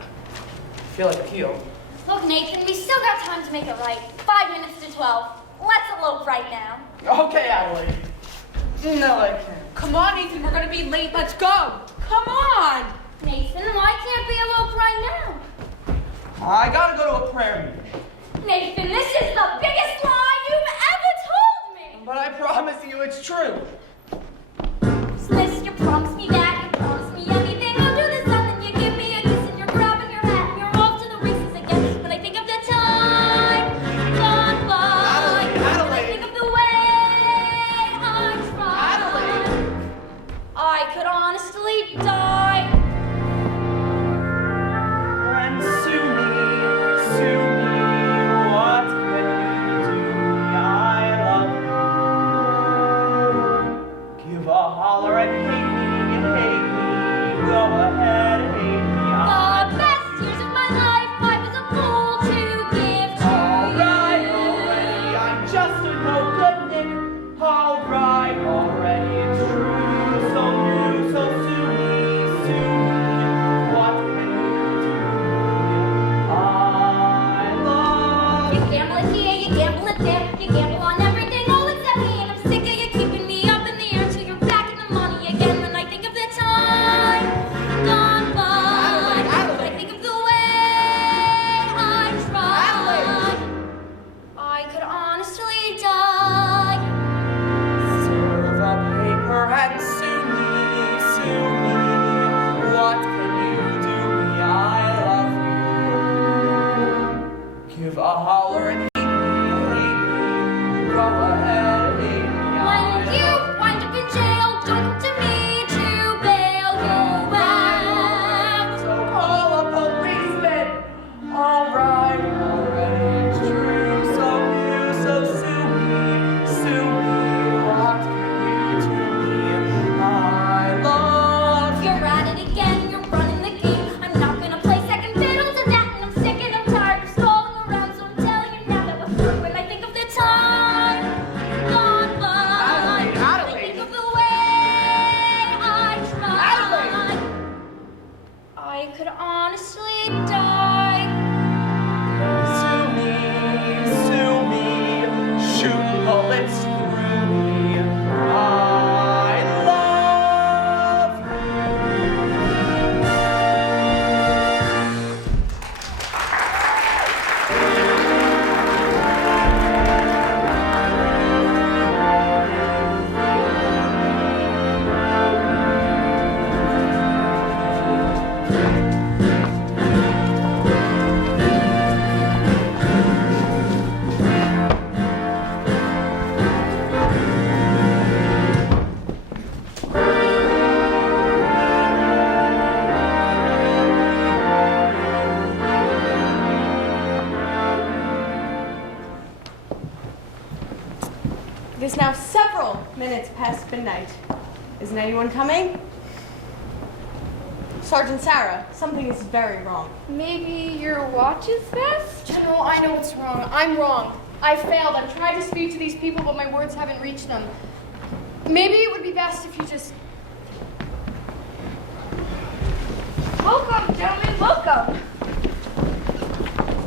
I feel like a heel. Look, Nathan, we still got time to make it right. 5 minutes to 12. Let's elope right now. Okay, Adelaide. No, I can't. Come on, Nathan, we're gonna be late. Let's go. Come on. Nathan, why can't we elope right now? I gotta go to a prayer meeting. Nathan, this is the biggest lie you've ever told me. But I promise you it's true. Sliss, you promised me that, you promised me everything. Under the sun, and you give me a kiss, and you're grabbing your hat, and you're off to the races again. When I think of the time gone by, when I think of the way I tried, I could honestly die. And sue me, what can you do me? I love you. Give a holler and hate me, go ahead, hate me. The best years of my life, I was a fool to give to Alright, you. already, I'm just a no good Nick. Alright, already, it's true, so new, so sue me, what can you do? I love You gamble it here, you gamble it there, you gamble on everything, all except me, and I'm sick of you keeping me up in the air till you're back in the money again. When I think of the time gone by, when I think of the way I tried, I could honestly die. serve a paper and sue me, what can you do me? I love you. Give a holler and hate me, go ahead, hate me. When you wind up in jail, don't come to me to bail you out. So call a policeman. Alright, already it's true, so sue me, what can you do me? I love you. You're at it again, you're running the game. I'm not gonna play second fiddle to that, and I'm sick and I'm tired of stalling around, so I'm telling you now that when I think of the time gone by, when I think of the way I tried, I could honestly die. Sue me, shoot bullets through me. I love It is now several minutes past midnight. Isn't anyone coming? Sergeant Sarah, something is very wrong. Maybe your watch is fast? General, I know what's wrong. I'm wrong. I failed. I've tried to speak to these people, but my words haven't reached them. Maybe it would be best if you just... Welcome, gentlemen, welcome.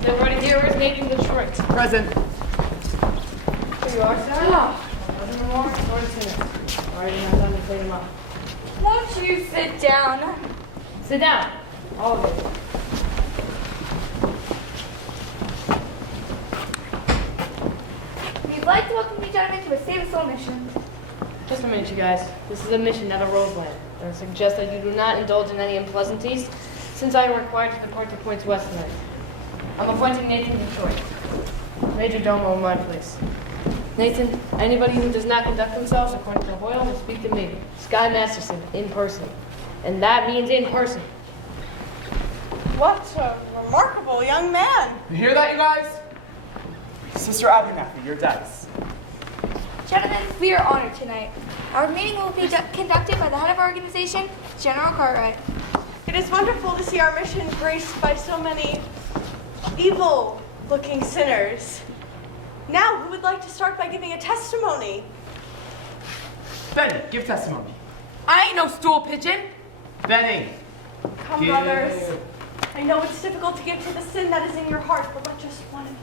Everybody here is Nathan Detroit. Present. Here you are, sir. Nothing more, or tennis. Already have time to clean them up. Won't you sit down? Sit down, all of you. We'd like to welcome you gentlemen to a Save a Soul mission. Just a minute, you guys. This is a mission, not a roleplay. I would suggest that you do not indulge in any unpleasantries, since I am required to depart to points west tonight. I'm appointing Nathan Detroit, Major Domo of my place. Nathan, anybody who does not conduct themselves according to Hoyle will speak to me, Sky Masterson, in person. And that means in person. What a remarkable young man. You hear that, you guys? Sister Abernathy, your dice. Gentlemen, we are honored tonight. Our meeting will be conducted by the head of our organization, General Cartwright. It is wonderful to see our mission graced by so many evil-looking sinners. Now, who would like to start by giving a testimony? Benny, give testimony. I ain't no stool pigeon. Benny. Come, Give. brothers. I know it's difficult to give to the sin that is in your heart, but let just one of you.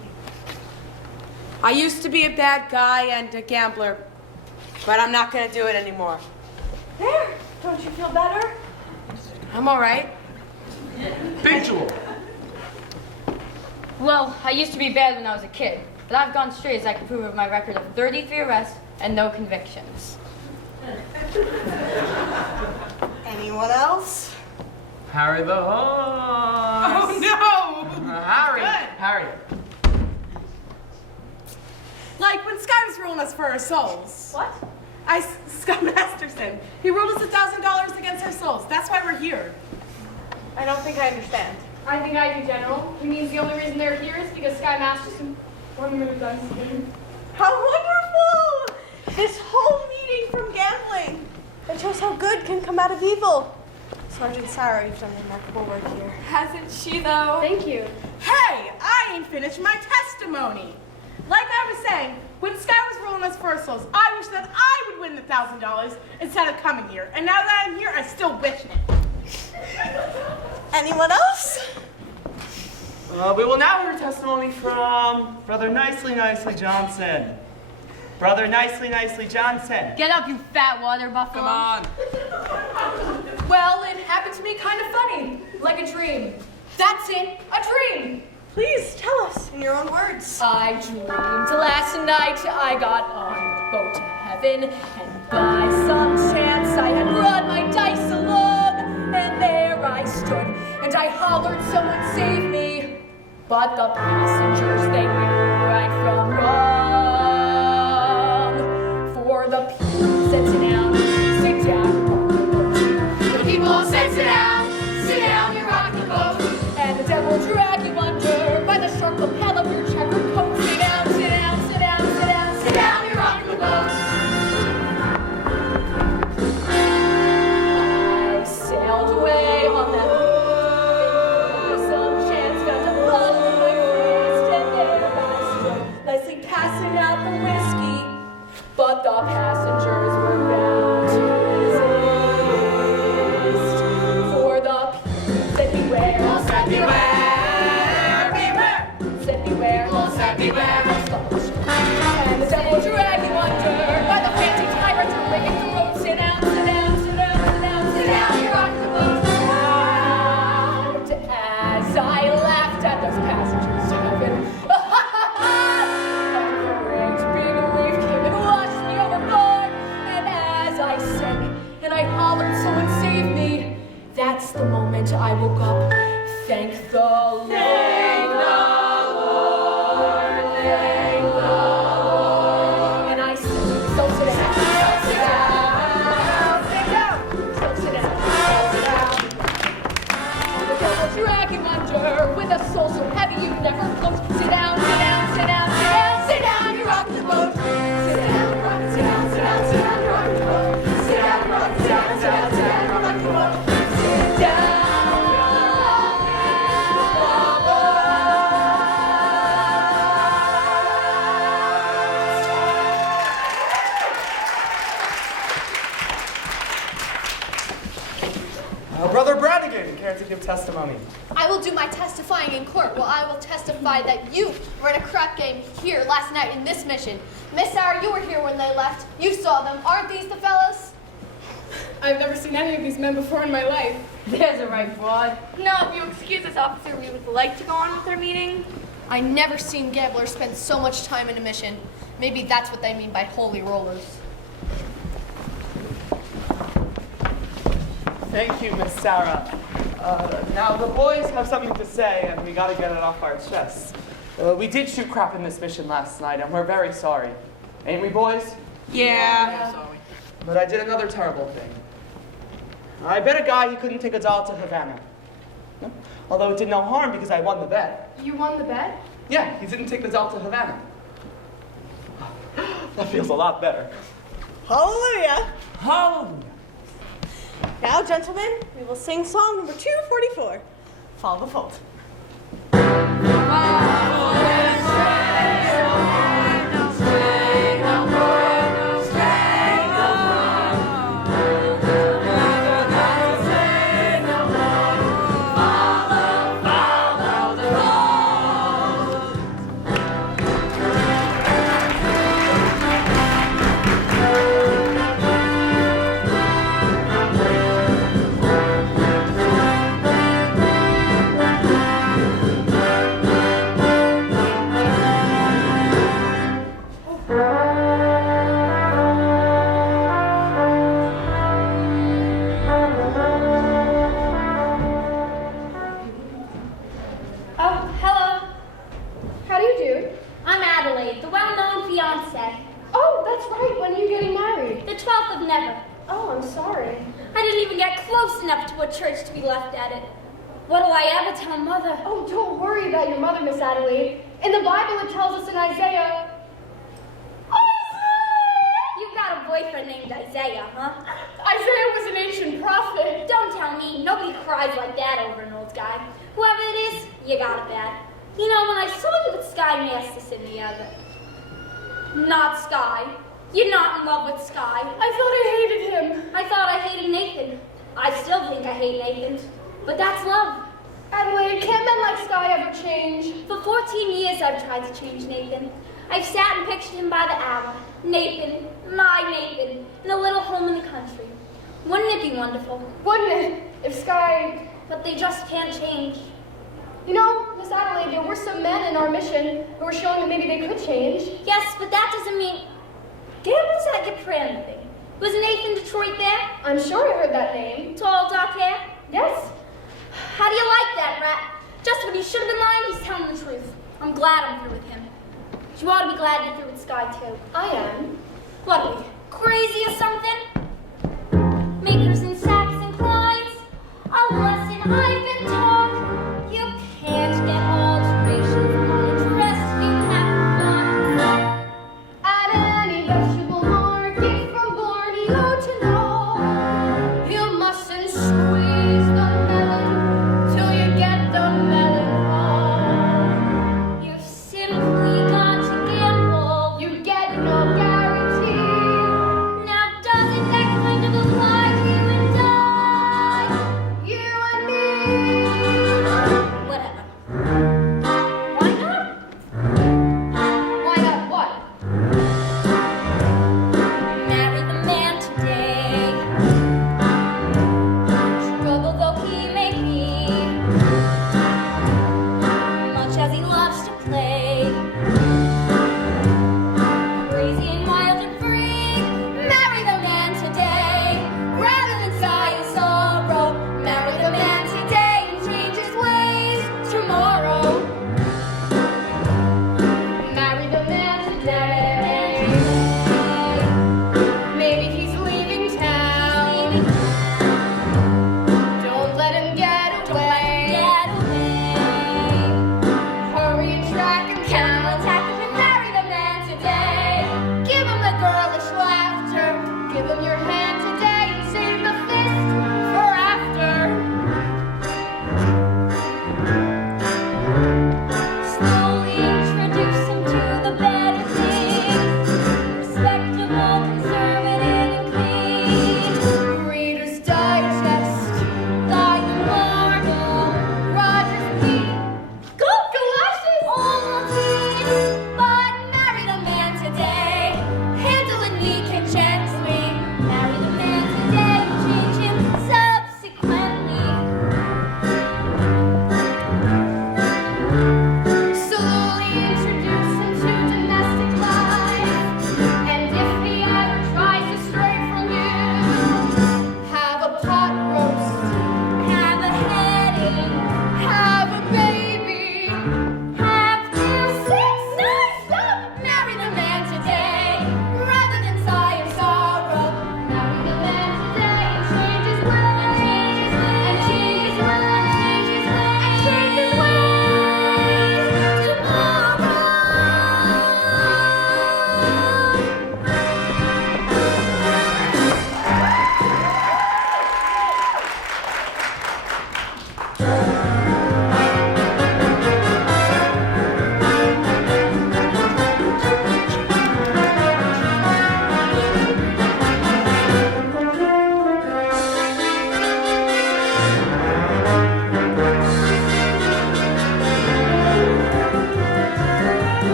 I used to be a bad guy and a gambler, but I'm not gonna do it anymore. There! Don't you feel better? I'm all right. Big Jewel. Well, I used to be bad when I was a kid, but I've gone straight as I can prove with my record of 33 arrests and no convictions. Anyone else? Harry the horse. Oh no! Harry. Good. Harry. Like when Sky was ruling us for our souls. What? Scott Masterson. He ruled us $1,000 against our souls. That's why we're here. I don't think I understand. I think I do, General. He means the only reason they're here is because Sky Masterson removed us. How wonderful! This whole meeting from gambling. It shows how good can come out of evil. Sergeant Sarah, you've done remarkable work here. Hasn't she, though? Thank you. Hey, I ain't finished my testimony. Like I was saying, when Sky was ruling us for our souls, I wish that I would win the $1,000 instead of coming here. And now that I'm here, I still wish it. Anyone else? We will now hear testimony from Brother Nicely Johnson. Brother Nicely Johnson. Get up, you fat water buffalo. Come on. Well, it happened to me kind of funny, like a dream. That's it, a dream. Please tell us in your own words. I dreamed last night I got on a boat to heaven, and by some chance I had brought my dice along, and there I stood, and I hollered, someone save me. But the passengers, they knew right from wrong, for the people said sit down, the people said sit down, you rock the boat, and the devil drag you under by the sharp lapel of your checkered coat. Sit down, sit down, sit down, sit down, sit down, you rock the boat. I sailed away on that boat, by some chance found a bottle in my wrist, and there I stood, nicely passing out the whiskey, but the passengers were bound to resist, for the people said beware, said beware, beware, said beware, said beware, and the devil drag you under by the fancy tyrant to break the road. Sit down, sit down, sit down, sit down, sit down, you rock the boat. And as I laughed at those passengers to heaven, a great big wave came and washed me overboard. And as I sang and I hollered, someone save me, that's the moment I woke up. Thank the Lord. Thank the Lord. Thank the Lord. And I said, so sit down. Sit down. Sit down. So sit down. Sit down. The devil drag you under with a soul so heavy you never float. Sit down, sit down, sit down, sit down, sit down, you rock the boat. Sit down, you rock, sit down, sit down, sit down, you rock the boat. Sit down, you rock, sit down, sit down, sit down, you rock the boat. Sit down. give testimony. I will do my testifying in court. Well, I will testify that you were in a crap game here last night in this mission. Miss Sarah, you were here when they left. You saw them. Aren't these the fellas? I've never seen any of these men before in my life. There's a right broad. No, if you excuse us, officer, we would like to go on with our meeting. I never seen gamblers spend so much time in a mission. Maybe that's what they mean by holy rollers. Thank you, Miss Sarah. Now, the boys have something to say, and we gotta get it off our chests. We did shoot crap in this mission last night, and we're very sorry. Ain't we, boys? Yeah. But I did another terrible thing. I bet a guy he couldn't take a doll to Havana. No? Although it did no harm because I won the bet. You won the bet? Yeah, he didn't take the doll to Havana. That feels a lot better. Hallelujah. Hallelujah. Now, gentlemen, we will sing song number 244, Follow the Fold. Oh, hello. How do you do? I'm Adelaide, the well-known fiancée. Oh, that's right. When are you getting married? The 12th of never. Oh, I'm sorry. I didn't even get close enough to a church to be left at it. What'll I ever tell Mother? Oh, don't worry about your mother, Miss Adelaide. In the Bible, it tells us in Isaiah. You've got a boyfriend named Isaiah, huh? Isaiah was an ancient prophet. Don't tell me. Nobody cries like that over an old guy. Whoever it is, you got it bad. You know, when I saw you with Sky Mastis in the other... Not Sky. You're not in love with Sky. I thought I hated him. I thought I hated Nathan. I still think I hate Nathan. But that's love. Adelaide, can't men like Sky ever change? For 14 years I've tried to change Nathan. I've sat and pictured him by the hour. Nathan, my Nathan, in a little home in the country. Wouldn't it be wonderful? Wouldn't it? If Sky... But they just can't change. You know, Miss Adelaide, there were some men in our mission who were showing that maybe they could change. Yes, but that doesn't mean... Gambles at your pram thing. Was Nathan Detroit there? I'm sure I heard that name. Tall, dark hair? Yes. How do you like that, Rat? Just when he should have been lying, he's telling the truth. I'm glad I'm through with him. You ought to be glad you're through with Sky, too. I am. What are we, crazy or something? Makers and sacks and Clydes. A lesson I've been taught. You can't get alterations on a dress you haven't done. At any vegetable market from Borneo to Nole, you mustn't squeeze the melon till you get the melon raw. You've simply got to gamble. You get no guarantee. Now doesn't that kind of apply to you and I? You and me.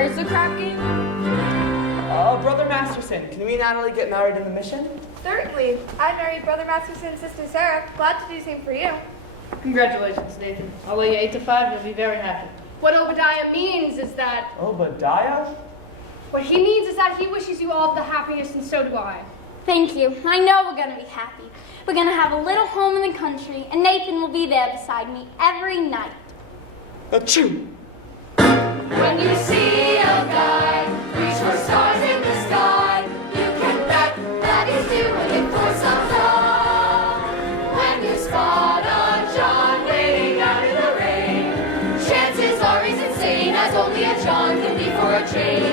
Where's the cracking? Brother Masterson, can we and Natalie get married in the mission? Certainly. I married Brother Masterson's sister Sarah. Glad to do the same for you. Congratulations, Nathan. I'll lay you 8 to 5. You'll be very happy. What Obadiah means is that, Obadiah? what he means is that he wishes you all the happiness, and so do I. Thank you. I know we're going to be happy. We're going to have a little home in the country, and Nathan will be there beside me every night. Achoo! When you see a guy reach for stars in the sky, you can bet that he's doing it for some love. When you spot a John waiting out in the rain, chances are he's insane, as only a John can be for a train.